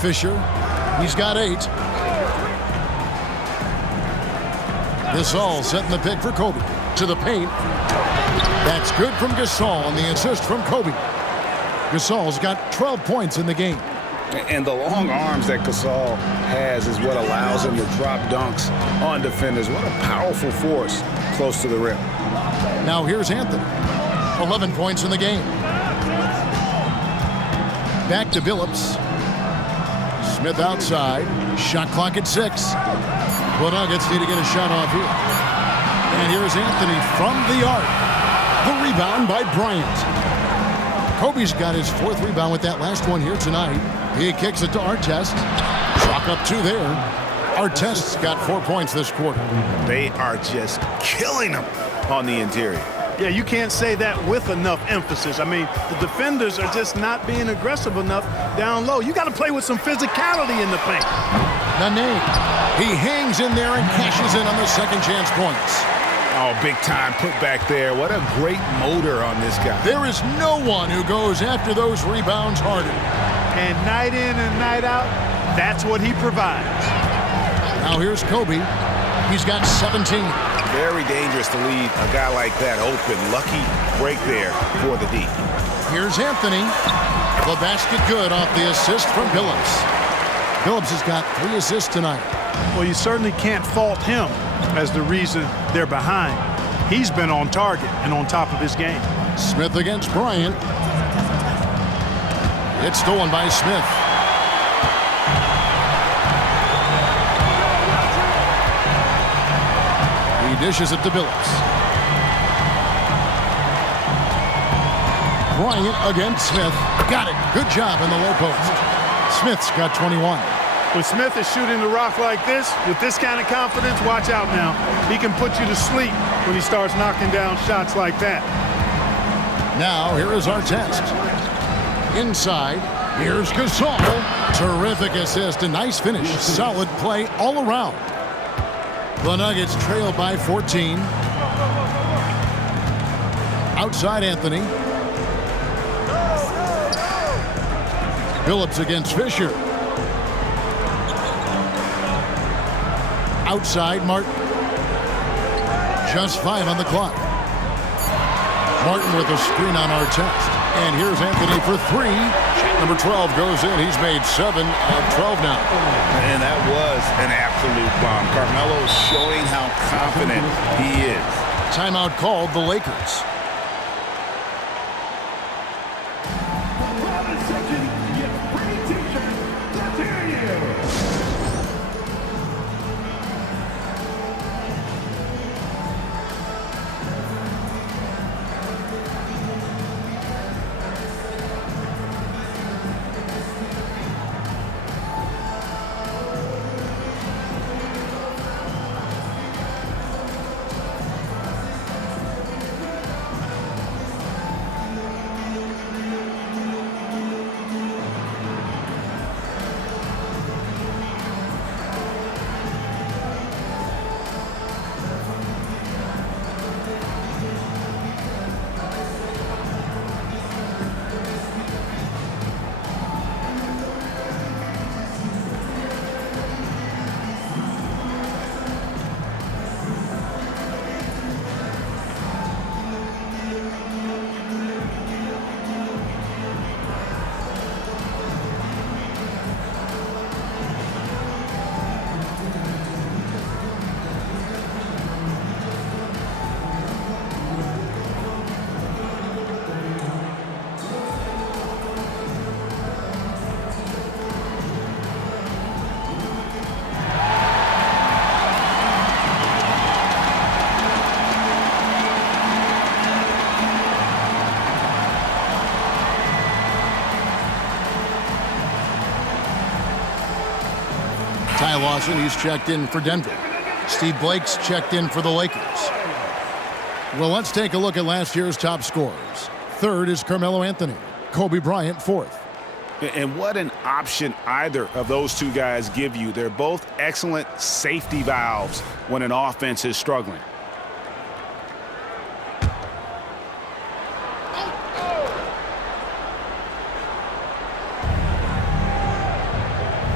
Fisher. He's got 8. Gasol setting the pick for Kobe. To the paint. That's good from Gasol, and the assist from Kobe. Gasol's got 12 points in the game. And the long arms that Gasol has is what allows him to drop dunks on defenders. What a powerful force close to the rim. Now here's Anthony. 11 points in the game. Back to Billups. Smith outside. Shot clock at 6. The Nuggets need to get a shot off here. And here's Anthony from the arc. The rebound by Bryant. Kobe's got his 4th rebound with that last one here tonight. He kicks it to Artest. Chalk up 2 there. Artest's got 4 points this quarter. They are just killing them on the interior. Yeah, you can't say that with enough emphasis. I mean, the defenders are just not being aggressive enough down low. You got to play with some physicality in the paint. Nene. He hangs in there and cashes in on the second chance points. Oh, big time put back there. What a great motor on this guy. There is no one who goes after those rebounds harder. And night in and night out, that's what he provides. Now here's Kobe. He's got 17. Very dangerous to leave a guy like that open. Lucky break there for the D. Here's Anthony. The basket good off the assist from Billups. Billups has got 3 assists tonight. Well, you certainly can't fault him as the reason they're behind. He's been on target and on top of his game. Smith against Bryant. It's stolen by Smith. He dishes it to Billups. Bryant against Smith. Got it. Good job in the low post. Smith's got 21. When Smith is shooting the rock like this, with this kind of confidence, watch out now. He can put you to sleep when he starts knocking down shots like that. Now, here is Artest. Inside, here's Gasol. Terrific assist, a nice finish. Solid play all around. The Nuggets trail by 14. Outside Anthony. Billups against Fisher. Outside Martin. Just 5 on the clock. Martin with a screen on Artest. And here's Anthony for 3. Shot number 12 goes in. He's made 7 of 12 now. And that was an absolute bomb. Carmelo showing how confident he is. Timeout called the Lakers. Ty Lawson, he's checked in for Denver. Steve Blake's checked in for the Lakers. Well, let's take a look at last year's top scorers. 3rd is Carmelo Anthony. Kobe Bryant, 4th. And what an option either of those two guys give you. They're both excellent safety valves when an offense is struggling.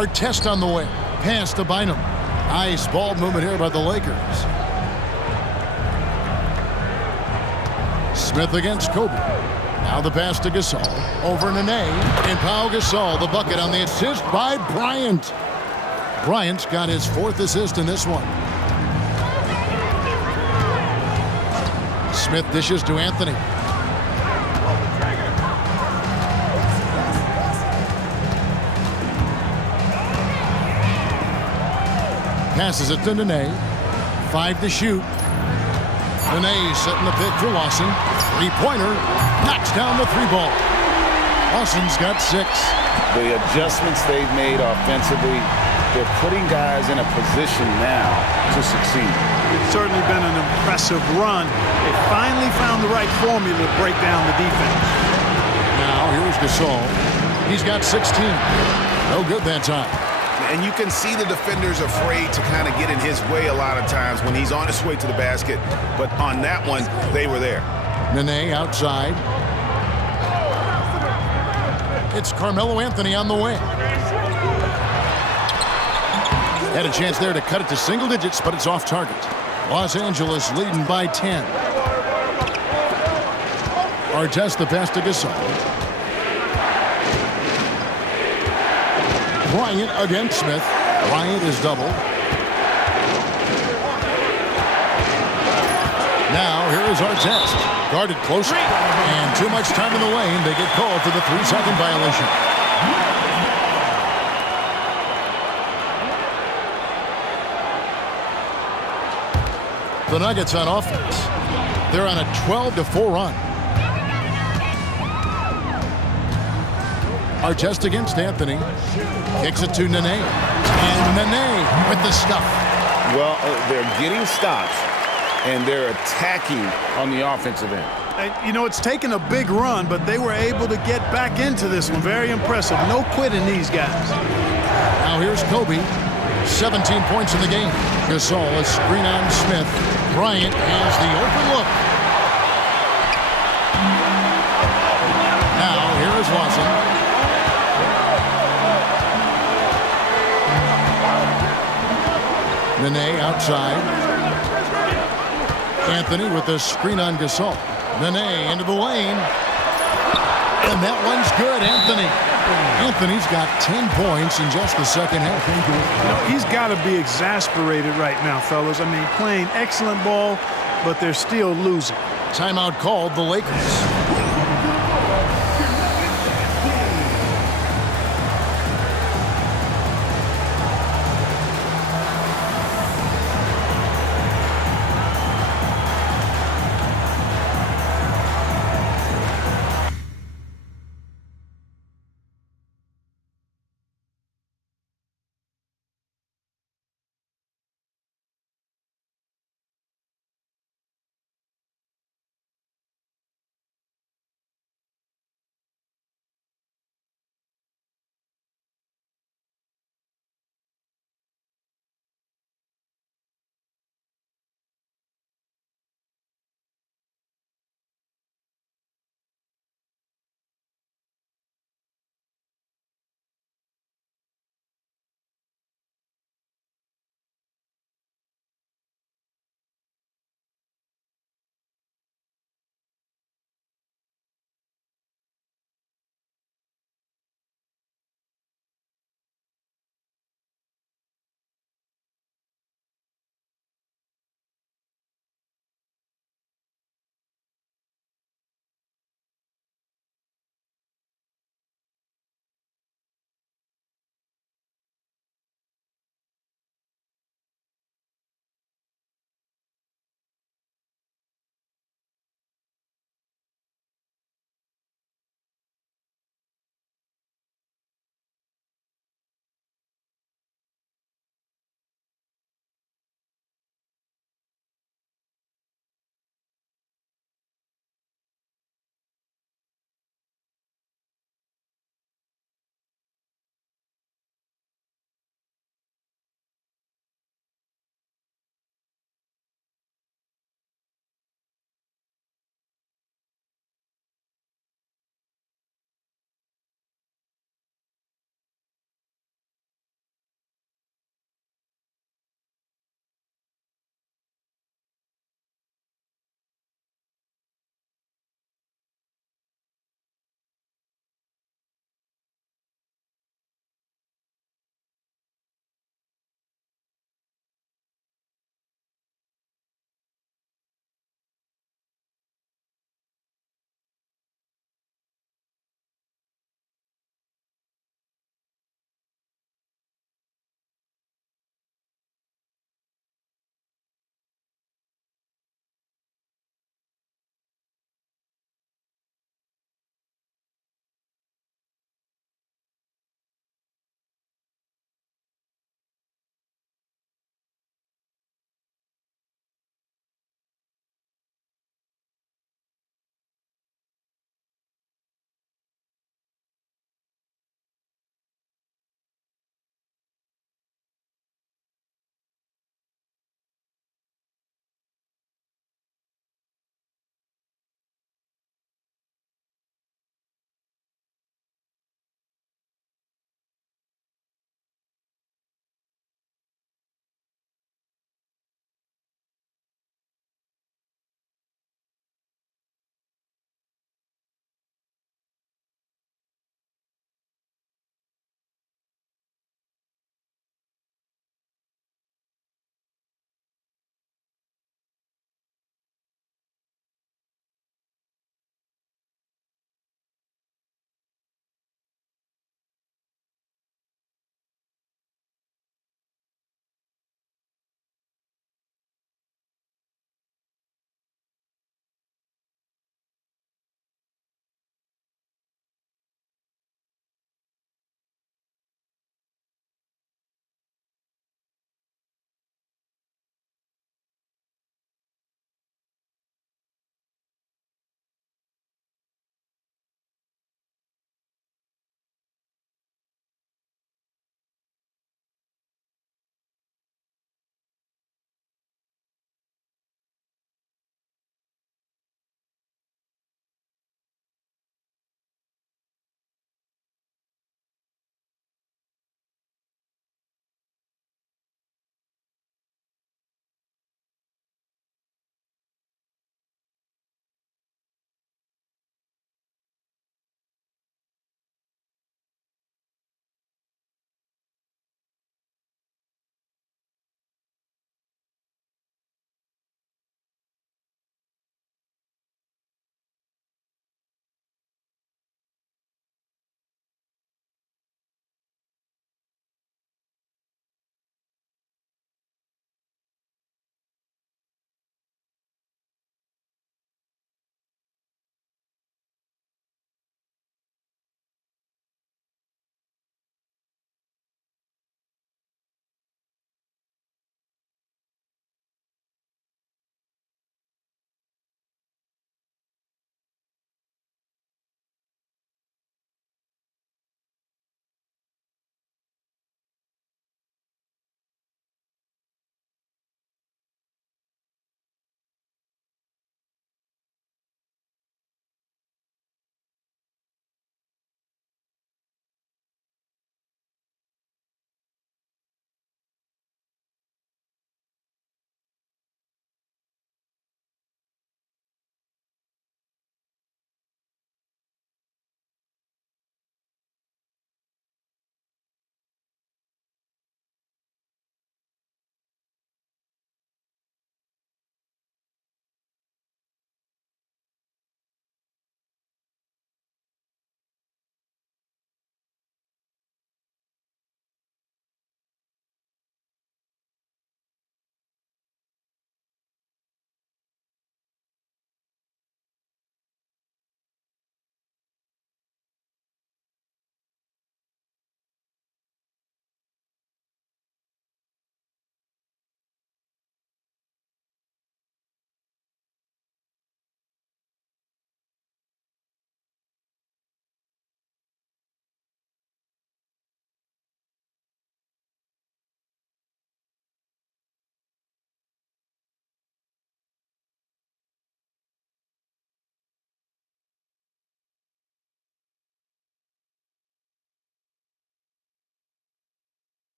Artest on the way. Pass to Bynum. Nice ball movement here by the Lakers. Smith against Kobe. Now the pass to Gasol. Over Nene. And Pau Gasol, the bucket on the assist by Bryant. Bryant's got his 4th assist in this one. Smith dishes to Anthony. Passes it to Nene. 5 to shoot. Nene setting the pick for Lawson. 3-pointer. Knocks down the 3-ball. Lawson's got 6. The adjustments they've made offensively, they're putting guys in a position now to succeed. It's certainly been an impressive run. They finally found the right formula to break down the defense. Now here's Gasol. He's got 16. No good that time. And you can see the defenders afraid to kind of get in his way a lot of times when he's on his way to the basket. But on that one, they were there. Nene outside. It's Carmelo Anthony on the wing. Had a chance there to cut it to single digits, but it's off target. Los Angeles leading by 10. Artest the pass to Gasol. Bryant against Smith. Bryant is doubled. Now here is Artest. Guarded closely. And too much time in the lane. They get called for the 3-second violation. The Nuggets on offense. They're on a 12-4 run. Artest against Anthony. Kicks it to Nene. And Nene with the stuff. Well, they're getting stops, and they're attacking on the offensive end. You know, it's taken a big run, but they were able to get back into this one. Very impressive. No quitting these guys. Now here's Kobe. 17 points in the game. Gasol, a screen on Smith. Bryant has the open look. Now here is Lawson. Nene outside. Anthony with the screen on Gasol. Nene into the lane. And that one's good, Anthony. Anthony's got 10 points in just the second half. You know, he's got to be exasperated right now, fellas. I mean, playing excellent ball, but they're still losing. Timeout called the Lakers.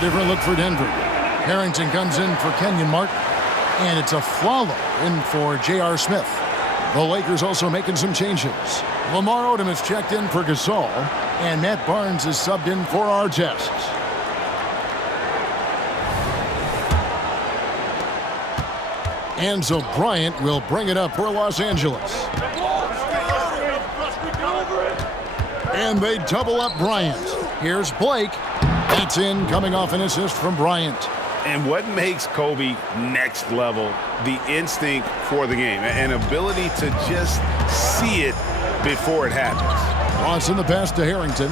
different look for Denver. Harrington comes in for Kenyon Martin. And it's a Flalo in for J.R. Smith. The Lakers also making some changes. Lamar Odom is checked in for Gasol. And Matt Barnes is subbed in for Artest. Enzo Bryant will bring it up for Los Angeles. And they double up Bryant. Here's Blake. That's in, coming off an assist from Bryant. And what makes Kobe next level, the instinct for the game, an ability to just see it before it happens. Ross in the pass to Harrington.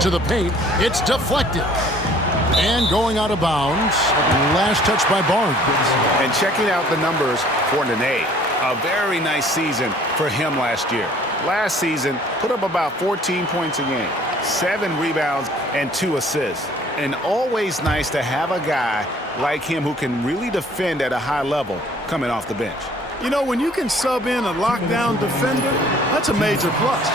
To the paint, it's deflected. And going out of bounds, last touch by Barnes. And checking out the numbers for Nene, a very nice season for him last year. Last season, put up about 14 points a game, 7 rebounds, and 2 assists. And always nice to have a guy like him who can really defend at a high level coming off the bench. You know, when you can sub in a lockdown defender, that's a major plus.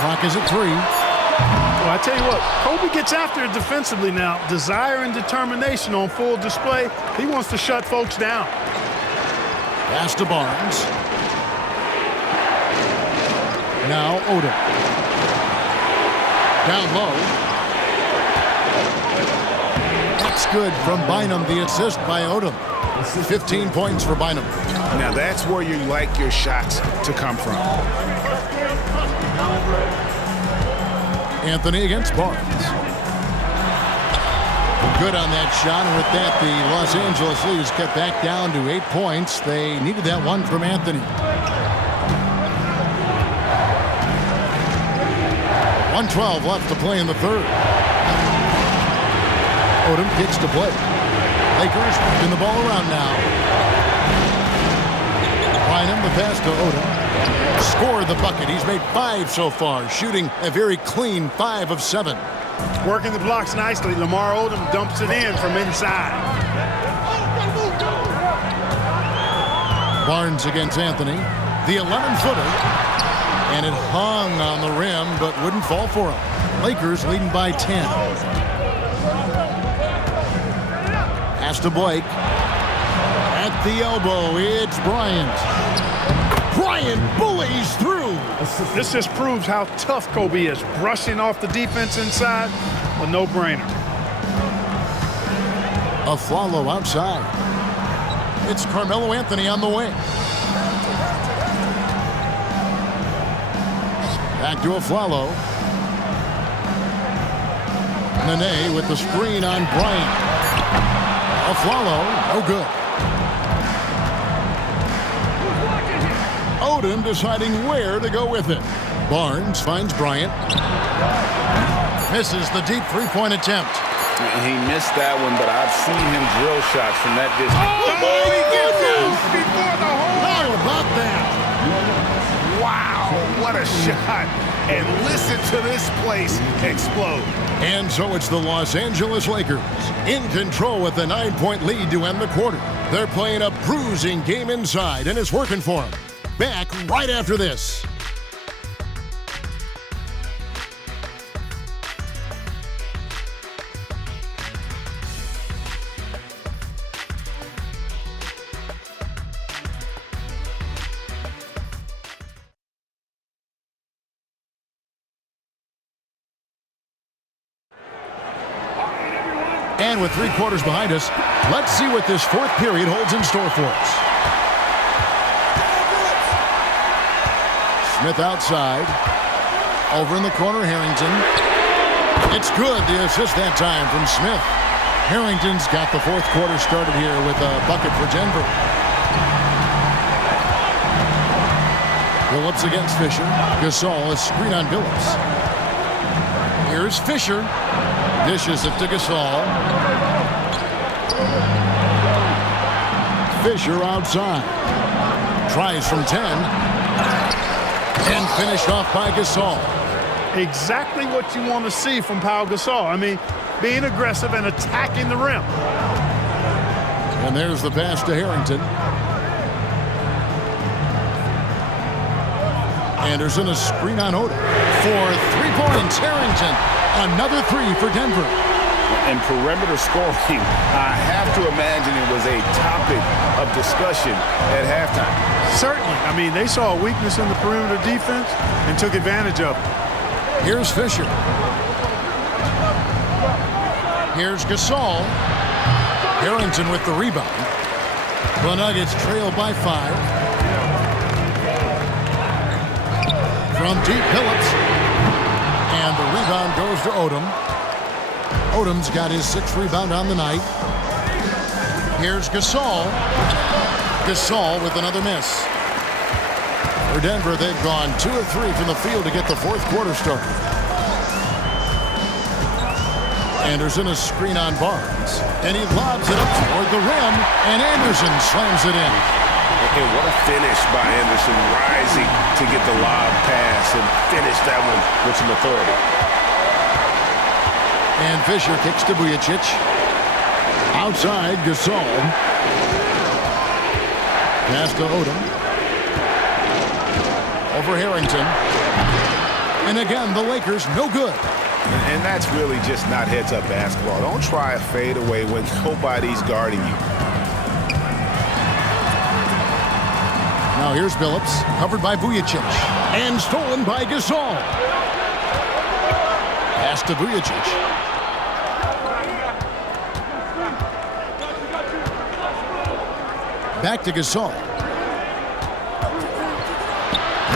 Clock is at 3. Well, I tell you what, Kobe gets after it defensively now. Desire and determination on full display. He wants to shut folks down. Pass to Barnes. Now Odom. Down low. That's good from Bynum, the assist by Odom. 15 points for Bynum. Now that's where you like your shots to come from. Anthony against Barnes. Good on that shot, and with that, the Los Angeles lead is cut back down to 8 points. They needed that one from Anthony. 1:12 left to play in the third. Odom kicks to Blake. Lakers working the ball around now. Bynum, the pass to Odom. Scored the bucket. He's made 5 so far, shooting a very clean 5 of 7. Working the blocks nicely. Lamar Odom dumps it in from inside. Barnes against Anthony. The 11-footer. And it hung on the rim, but wouldn't fall for him. Lakers leading by 10. Pass to Blake. At the elbow, it's Bryant. Bryant bullies through. This just proves how tough Kobe is. Brushing off the defense inside, a no-brainer. A follow outside. It's Carmelo Anthony on the wing. Back to Aflalo. Nene with the screen on Bryant. Aflalo, no good. Odom deciding where to go with it. Barnes finds Bryant. Misses the deep three-point attempt. He missed that one, but I've seen him drill shots from that distance. Oh, my goodness! Before the hole! How about that? Wow, what a shot. And listen to this place explode. And so it's the Los Angeles Lakers in control with a 9-point lead to end the quarter. They're playing a bruising game inside, and it's working for them. Back right after this. And with 3 quarters behind us, let's see what this fourth period holds in store for us. Smith outside. Over in the corner, Harrington. It's good, the assist that time from Smith. Harrington's got the fourth quarter started here with a bucket for Denver. Phillips against Fisher. Gasol, a screen on Phillips. Here's Fisher. Dishes it to Gasol. Fisher outside. Tries from 10. And finished off by Gasol. Exactly what you want to see from Pau Gasol. I mean, being aggressive and attacking the rim. And there's the pass to Harrington. Anderson, a screen on Odom. For 3 points, Harrington. Another 3 for Denver. And perimeter scoring, I have to imagine it was a topic of discussion at halftime. Certainly. I mean, they saw a weakness in the perimeter defense and took advantage of it. Here's Fisher. Here's Gasol. Harrington with the rebound. The Nuggets trail by 5. From deep, Phillips. And the rebound goes to Odom. Odom's got his 6th rebound on the night. Here's Gasol. Gasol with another miss. For Denver, they've gone 2 of 3 from the field to get the 4th quarter started. Anderson, a screen on Barnes. And he lobs it up toward the rim. And Anderson slams it in. And what a finish by Anderson, rising to get the lob pass and finish that one with some authority. And Fisher kicks to Vujacic. Outside, Gasol. Pass to Odom. Over Harrington. And again, the Lakers no good. And that's really just not heads-up basketball. Don't try a fadeaway when nobody's guarding you. Now here's Phillips, covered by Vujacic. And stolen by Gasol. Pass to Vujacic. Back to Gasol.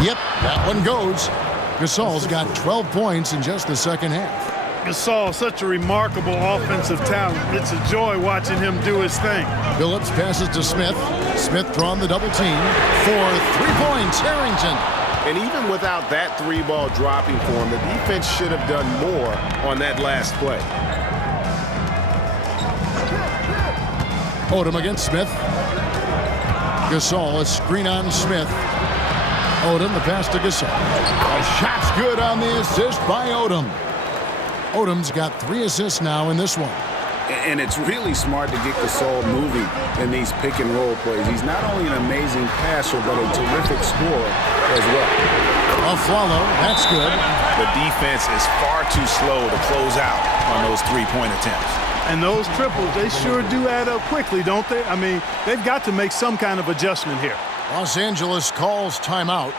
Yep, that one goes. Gasol's got 12 points in just the second half. Gasol, such a remarkable offensive talent. It's a joy watching him do his thing. Phillips passes to Smith. Smith drawing the double team. For 3 points, Harrington. And even without that 3-ball dropping for him, the defense should have done more on that last play. Odom against Smith. Gasol, a screen on Smith. Odom, the pass to Gasol. A shot's good on the assist by Odom. Odom's got 3 assists now in this one. And it's really smart to get Gasol moving in these pick-and-roll plays. He's not only an amazing passer, but a terrific scorer as well. A follow, that's good. The defense is far too slow to close out on those 3-point attempts. And those triples, they sure do add up quickly, don't they? I mean, they've got to make some kind of adjustment here. Los Angeles calls timeout.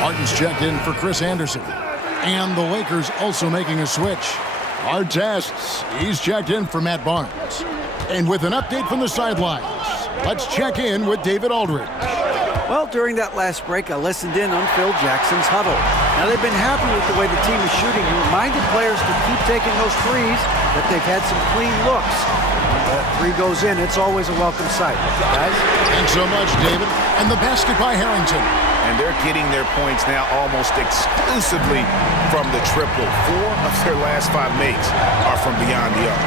Martin's checked in for Chris Anderson. And the Lakers also making a switch. Artests, he's checked in for Matt Barnes. And with an update from the sidelines, let's check in with David Aldridge. Well, during that last break, I listened in on Phil Jackson's huddle. Now, they've been happy with the way the team is shooting. He reminded players to keep taking those threes, that they've had some clean looks. When that 3 goes in, it's always a welcome sight. Guys? Thanks so much, David. And the basket by Harrington. And they're getting their points now almost exclusively from the triple. 4 of their last 5 makes are from beyond the arc.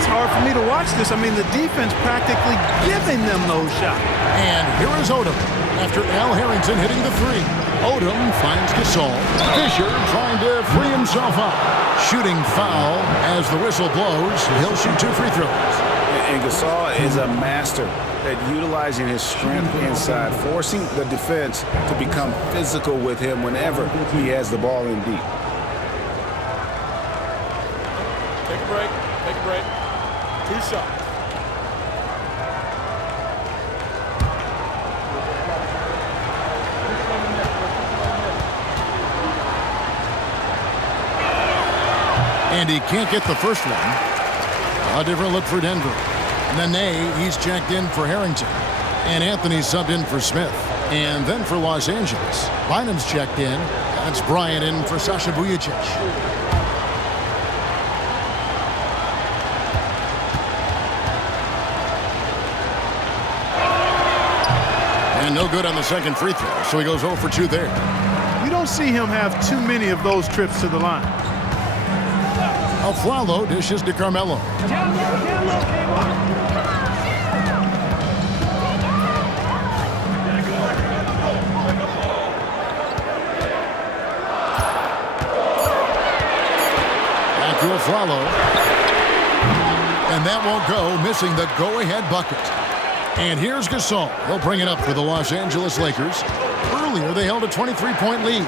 It's hard for me to watch this. I mean, the defense practically giving them those shots. And here is Odom after Al Harrington hitting the 3. Odom finds Gasol. Fisher trying to free himself up. Shooting foul as the whistle blows. He'll shoot 2 free throws. And Gasol is a master at utilizing his strength inside, forcing the defense to become physical with him whenever he has the ball in deep. Take a break. Take a break. 2 shots. And he can't get the first one. A different look for Denver. Nene, he's checked in for Harrington. And Anthony subbed in for Smith. And then for Los Angeles, Bynum's checked in. That's Bryant in for Sasha Vujacic. And no good on the second free throw, so he goes 0 for 2 there. You don't see him have too many of those trips to the line. Aflalo dishes to Carmelo. Back to Aflalo. And that won't go, missing the go-ahead bucket. And here's Gasol. He'll bring it up for the Los Angeles Lakers. Earlier, they held a 23-point lead.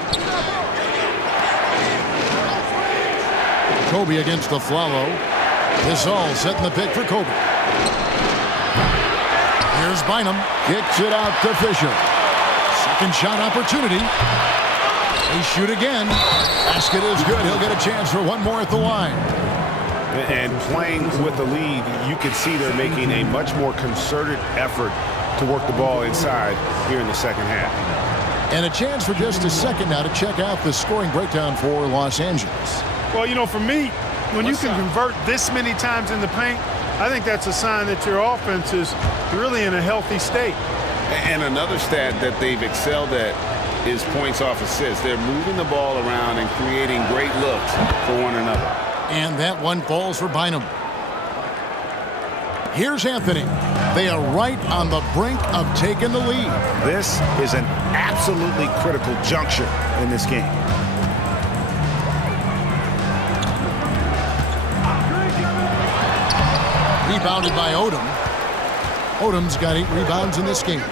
Kobe against the Flalo. Gasol setting the pick for Kobe. Here's Bynum. Kicks it out to Fisher. Second shot opportunity. They shoot again. Basket is good. He'll get a chance for one more at the line. And playing with the lead, you can see they're making a much more concerted effort to work the ball inside here in the second half. And a chance for just a second now to check out the scoring breakdown for Los Angeles. Well, you know, for me, when you can convert this many times in the paint, I think that's a sign that your offense is really in a healthy state. And another stat that they've excelled at is points off assists. They're moving the ball around and creating great looks for one another. And that one falls for Bynum. Here's Anthony. They are right on the brink of taking the lead. This is an absolutely critical juncture in this game. Rebounded by Odom. Odom's got 8 rebounds in this game.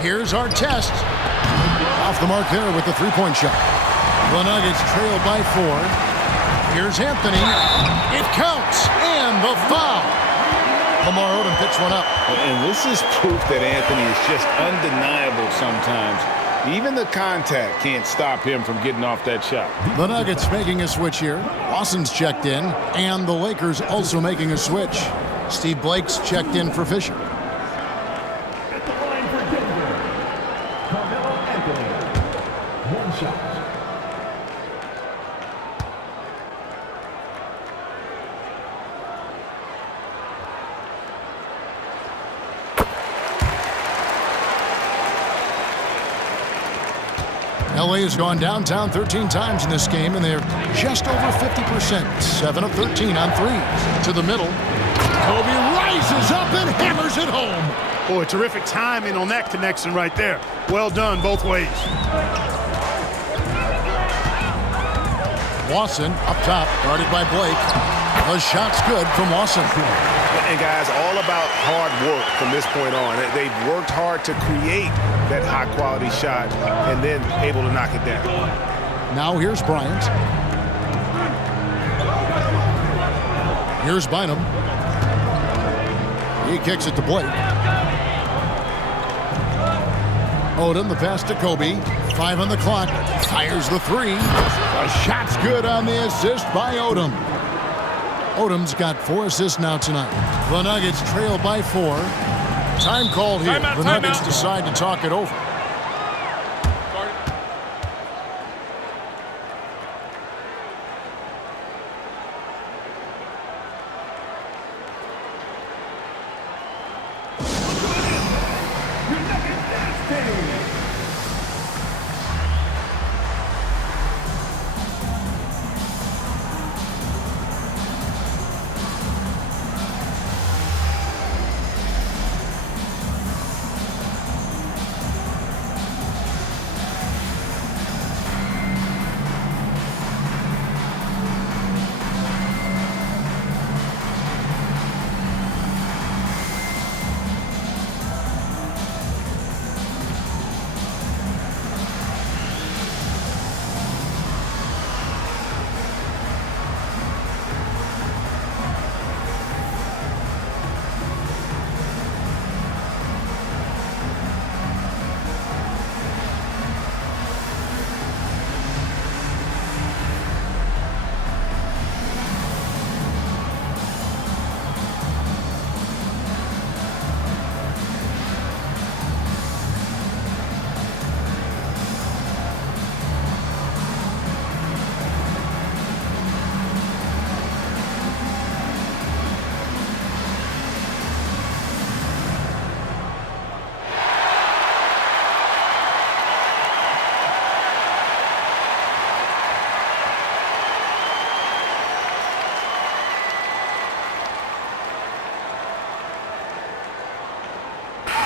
Here's Artest. Off the mark there with the three-point shot. The Nuggets trail by 4. Here's Anthony. It counts. And the foul. Lamar Odom picks one up. And this is proof that Anthony is just undeniable sometimes. Even the contact can't stop him from getting off that shot. The Nuggets making a switch here. Lawson's checked in. And the Lakers also making a switch. Steve Blake's checked in for Fisher. At the line for Denver, Melo Anthony. 1 shot. LA has gone downtown 13 times in this game, and they're just over 50%. 7 of 13 on threes. To the middle. Kobe rises up and hammers it home. Boy, terrific timing on that connection right there. Well done both ways. Lawson up top, guarded by Blake. The shot's good from Lawson. And guys, all about hard work from this point on. They've worked hard to create that high-quality shot and then able to knock it down. Now here's Bryant. Here's Bynum. He kicks it to Blake. Odom, the pass to Kobe. 5 on the clock. Fires the 3. The shot's good on the assist by Odom. Odom's got 4 assists now tonight. The Nuggets trail by 4. Time called here. Timeout, The Nuggets timeout. decide to talk it over.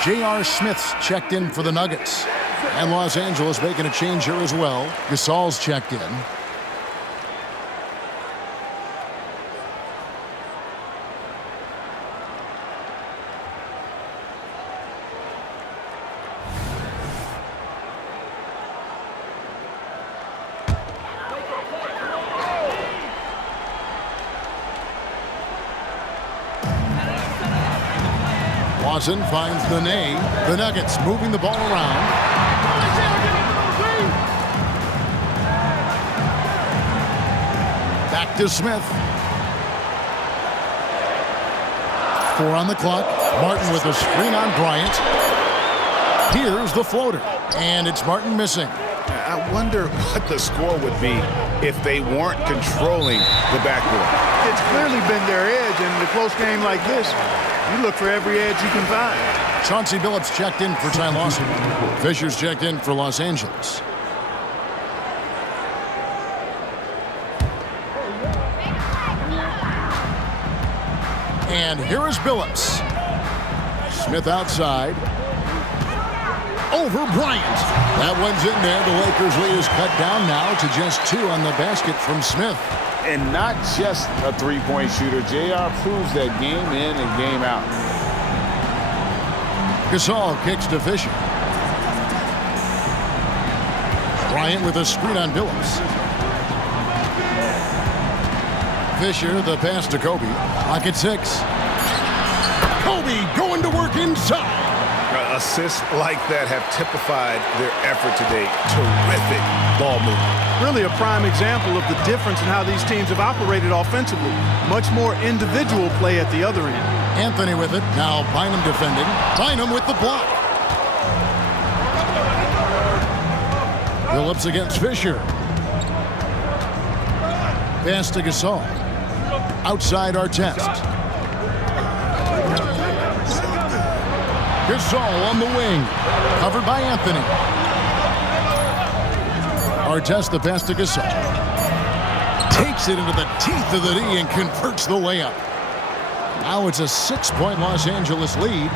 J.R. Smith's checked in for the Nuggets. And Los Angeles making a change here as well. Gasol's checked in. Lawson finds Nene. The Nuggets moving the ball around. Back to Smith. 4 on the clock. Martin with a screen on Bryant. Here's the floater. And it's Martin missing. I wonder what the score would be if they weren't controlling the backboard. It's clearly been their edge, and in a close game like this, you look for every edge you can find. Chauncey Billups checked in for Ty Lawson. Fisher's checked in for Los Angeles. And here is Billups. Smith outside. Over Bryant. That one's in there. The Lakers lead is cut down now to just 2 on the basket from Smith. And not just a three-point shooter. JR proves that game in and game out. Gasol kicks to Fisher. Bryant with a screen on Billups. Fisher, the pass to Kobe. Clock at 6. Kobe going to work inside. Assists like that have typified their effort today. Terrific ball movement. Really a prime example of the difference in how these teams have operated offensively. Much more individual play at the other end. Anthony with it. Now Bynum defending. Bynum with the block. Billups against Fisher. Pass to Gasol. Outside Artest. Gasol on the wing. Covered by Anthony. Artest the pass to Gasol. Takes it into the teeth of the D and converts the layup. Now it's a 6-point Los Angeles lead.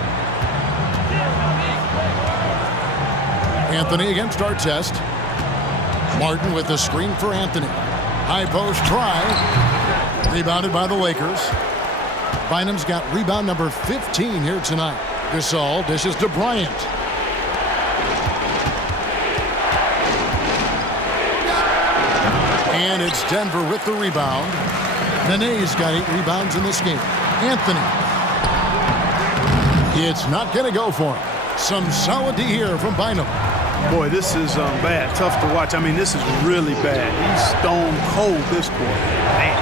Anthony against Artest. Martin with the screen for Anthony. High post try. Rebounded by the Lakers. Bynum's got rebound number 15 here tonight. Gasol dishes to Bryant. And it's Denver with the rebound. Nene's got 8 rebounds in this game. Anthony. It's not going to go for him. Some solid D here from Bynum. Boy, this is bad. Tough to watch. I mean, this is really bad. He's stone cold this quarter. Man.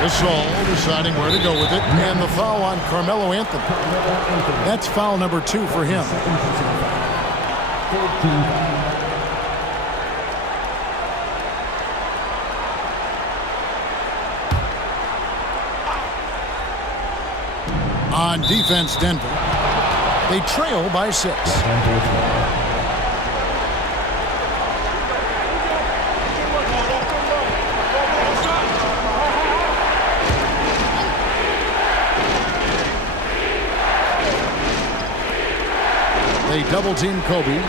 Gasol deciding where to go with it. And the foul on Carmelo Anthony. That's foul number 2 for him. On defense, Denver. They trail by 6. They double-team Kobe.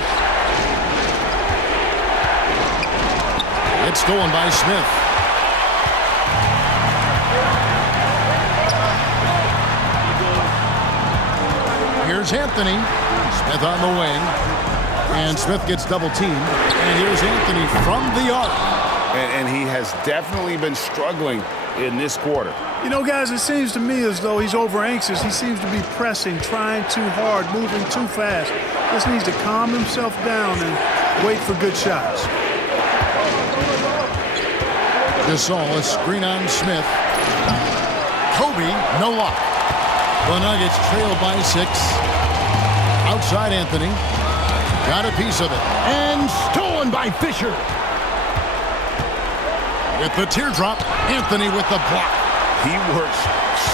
It's stolen by Smith. Here's Anthony. Smith on the wing. And Smith gets double-teamed. And here's Anthony from the arc. And he has definitely been struggling in this quarter. You know, guys, it seems to me as though he's over-anxious. He seems to be pressing, trying too hard, moving too fast. Just needs to calm himself down and wait for good shots. Gasol, a screen on Smith. Kobe, no luck. The Nuggets trail by 6. Outside Anthony. Got a piece of it. And stolen by Fisher. With the teardrop, Anthony with the block. He works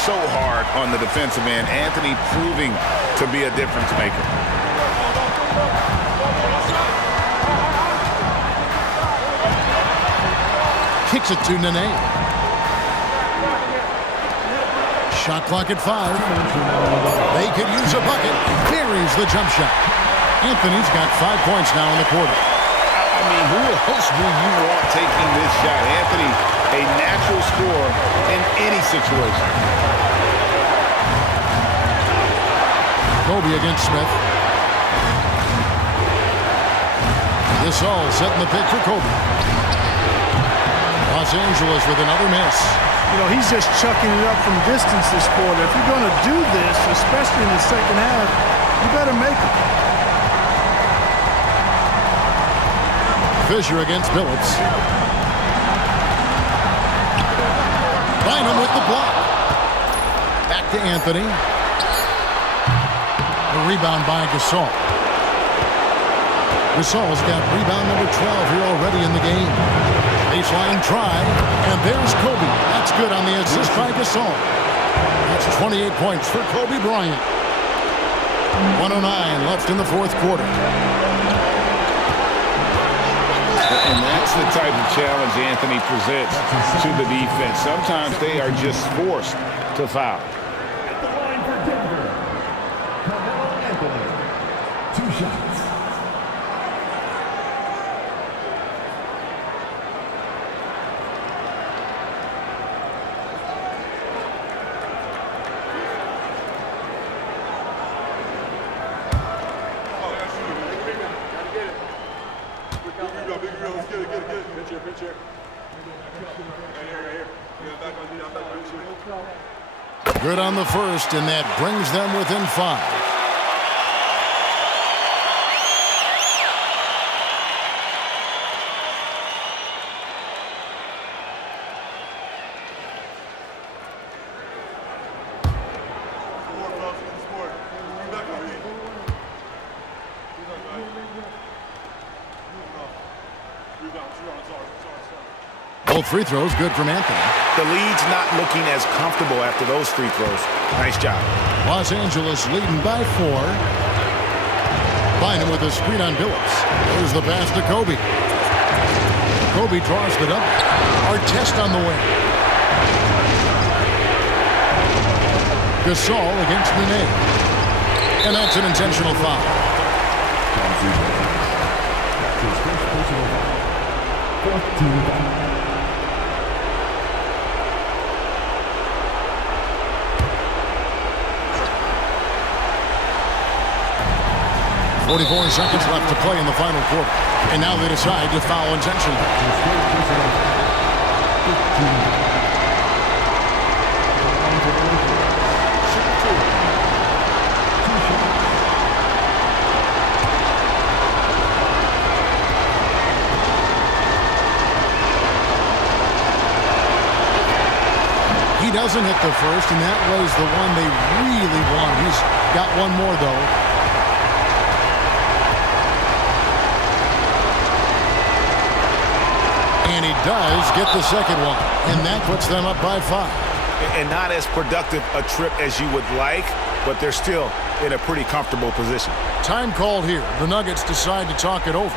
so hard on the defensive end. Anthony proving to be a difference maker. Kicks it to Nene. Shot clock at 5. They could use a bucket. Buries the jump shot. Anthony's got 5 points now in the quarter. I mean, who else do you want taking this shot? Anthony, a natural scorer in any situation. Kobe against Smith. Gasol setting the pick for Kobe. Los Angeles with another miss. he's just chucking it up from distance this quarter. If you're going to do this, especially in the second half, you better make it. Fisher against Billups. Bynum with the block. Back to Anthony. The rebound by Gasol. Gasol's got rebound number 12 here already in the game. Baseline try, and there's Kobe. That's good on the assist by Gasol. That's 28 points for Kobe Bryant. 1:09 left in the fourth quarter. And that's the type of challenge Anthony presents to the defense. Sometimes they are just forced to foul. At the line for Denver, Melo Anthony. 2 shots. Good on the first, and that brings them within 5. Both free throws good from Anthony. The lead's not looking as comfortable after those free throws. Nice job. Los Angeles leading by 4. Bynum with a screen on Billups. There's the pass to Kobe. Kobe draws the double. Artest on the way. Gasol against Nene. And that's an intentional foul. His first personal foul. 4th team foul. 44 seconds left to play in the final quarter. And now they decide to foul intentionally. He doesn't hit the first, and that was the one they really want. He's got one more, though. And he does get the second one, and that puts them up by 5. And not as productive a trip as you would like, but they're still in a pretty comfortable position. Time called here. The Nuggets decide to talk it over.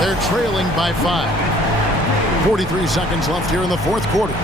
They're trailing by 5. 43 seconds left here in the fourth quarter.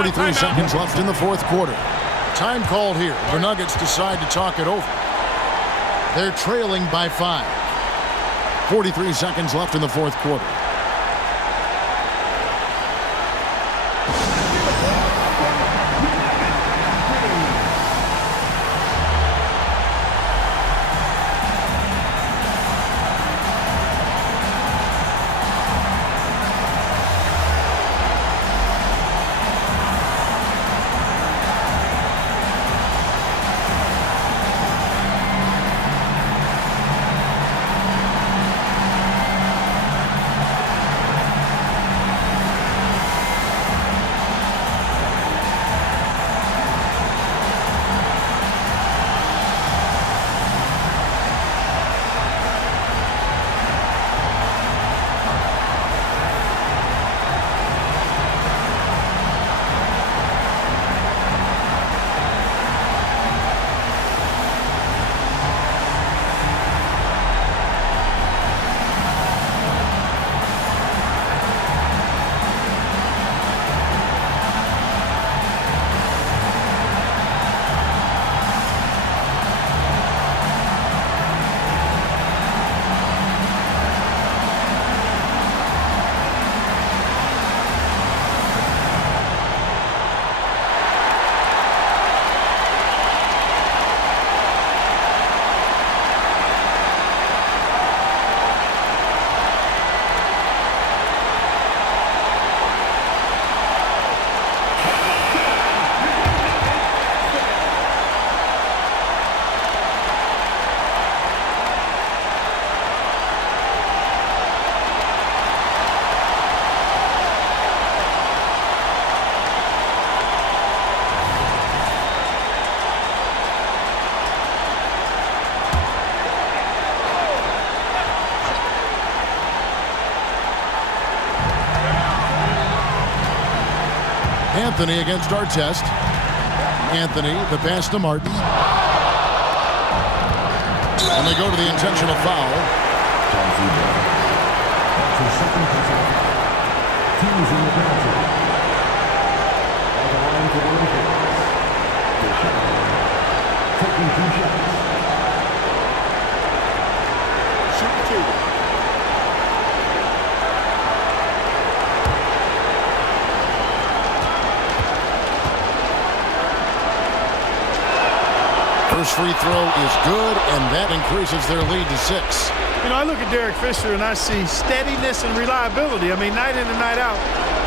43 seconds left in the fourth quarter. Time called here. The Nuggets decide to talk it over. They're trailing by 5. 43 seconds left in the fourth quarter. Anthony against Artest. Anthony, the pass to Martin. And they go to the intentional foul. Teams in the penalty. On the line for the Lakers. Taking 2 shots. Shoot 2. First free throw is good, and that increases their lead to 6. You know, I look at Derek Fisher and I see steadiness and reliability. I mean, night in and night out,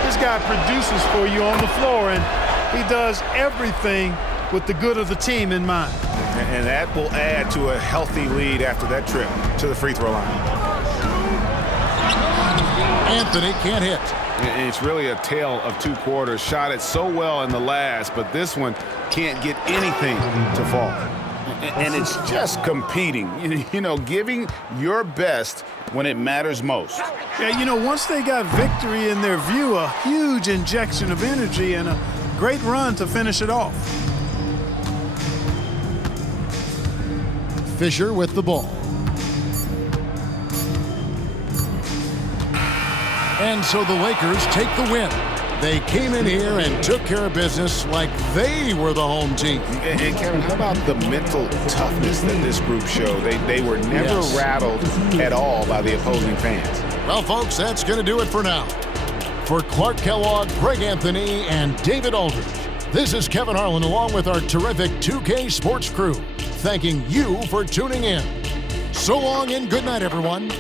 this guy produces for you on the floor, and he does everything with the good of the team in mind. And that will add to a healthy lead after that trip to the free throw line. Anthony can't hit. It's really a tale of 2 quarters. Shot it so well in the last, but this one can't get anything to fall. And it's just competing, you know, giving your best when it matters most. Yeah, you know, once they got victory in their view, a huge injection of energy and a great run to finish it off. Fisher with the ball. And so the Lakers take the win. They came in here and took care of business like they were the home team. And Kevin, how about the mental toughness that this group showed? They were never rattled at all by the opposing fans. Well, folks, that's going to do it for now. For Clark Kellogg, Greg Anthony, and David Aldridge, this is Kevin Harlan along with our terrific 2K Sports crew, thanking you for tuning in. So long and good night, everyone.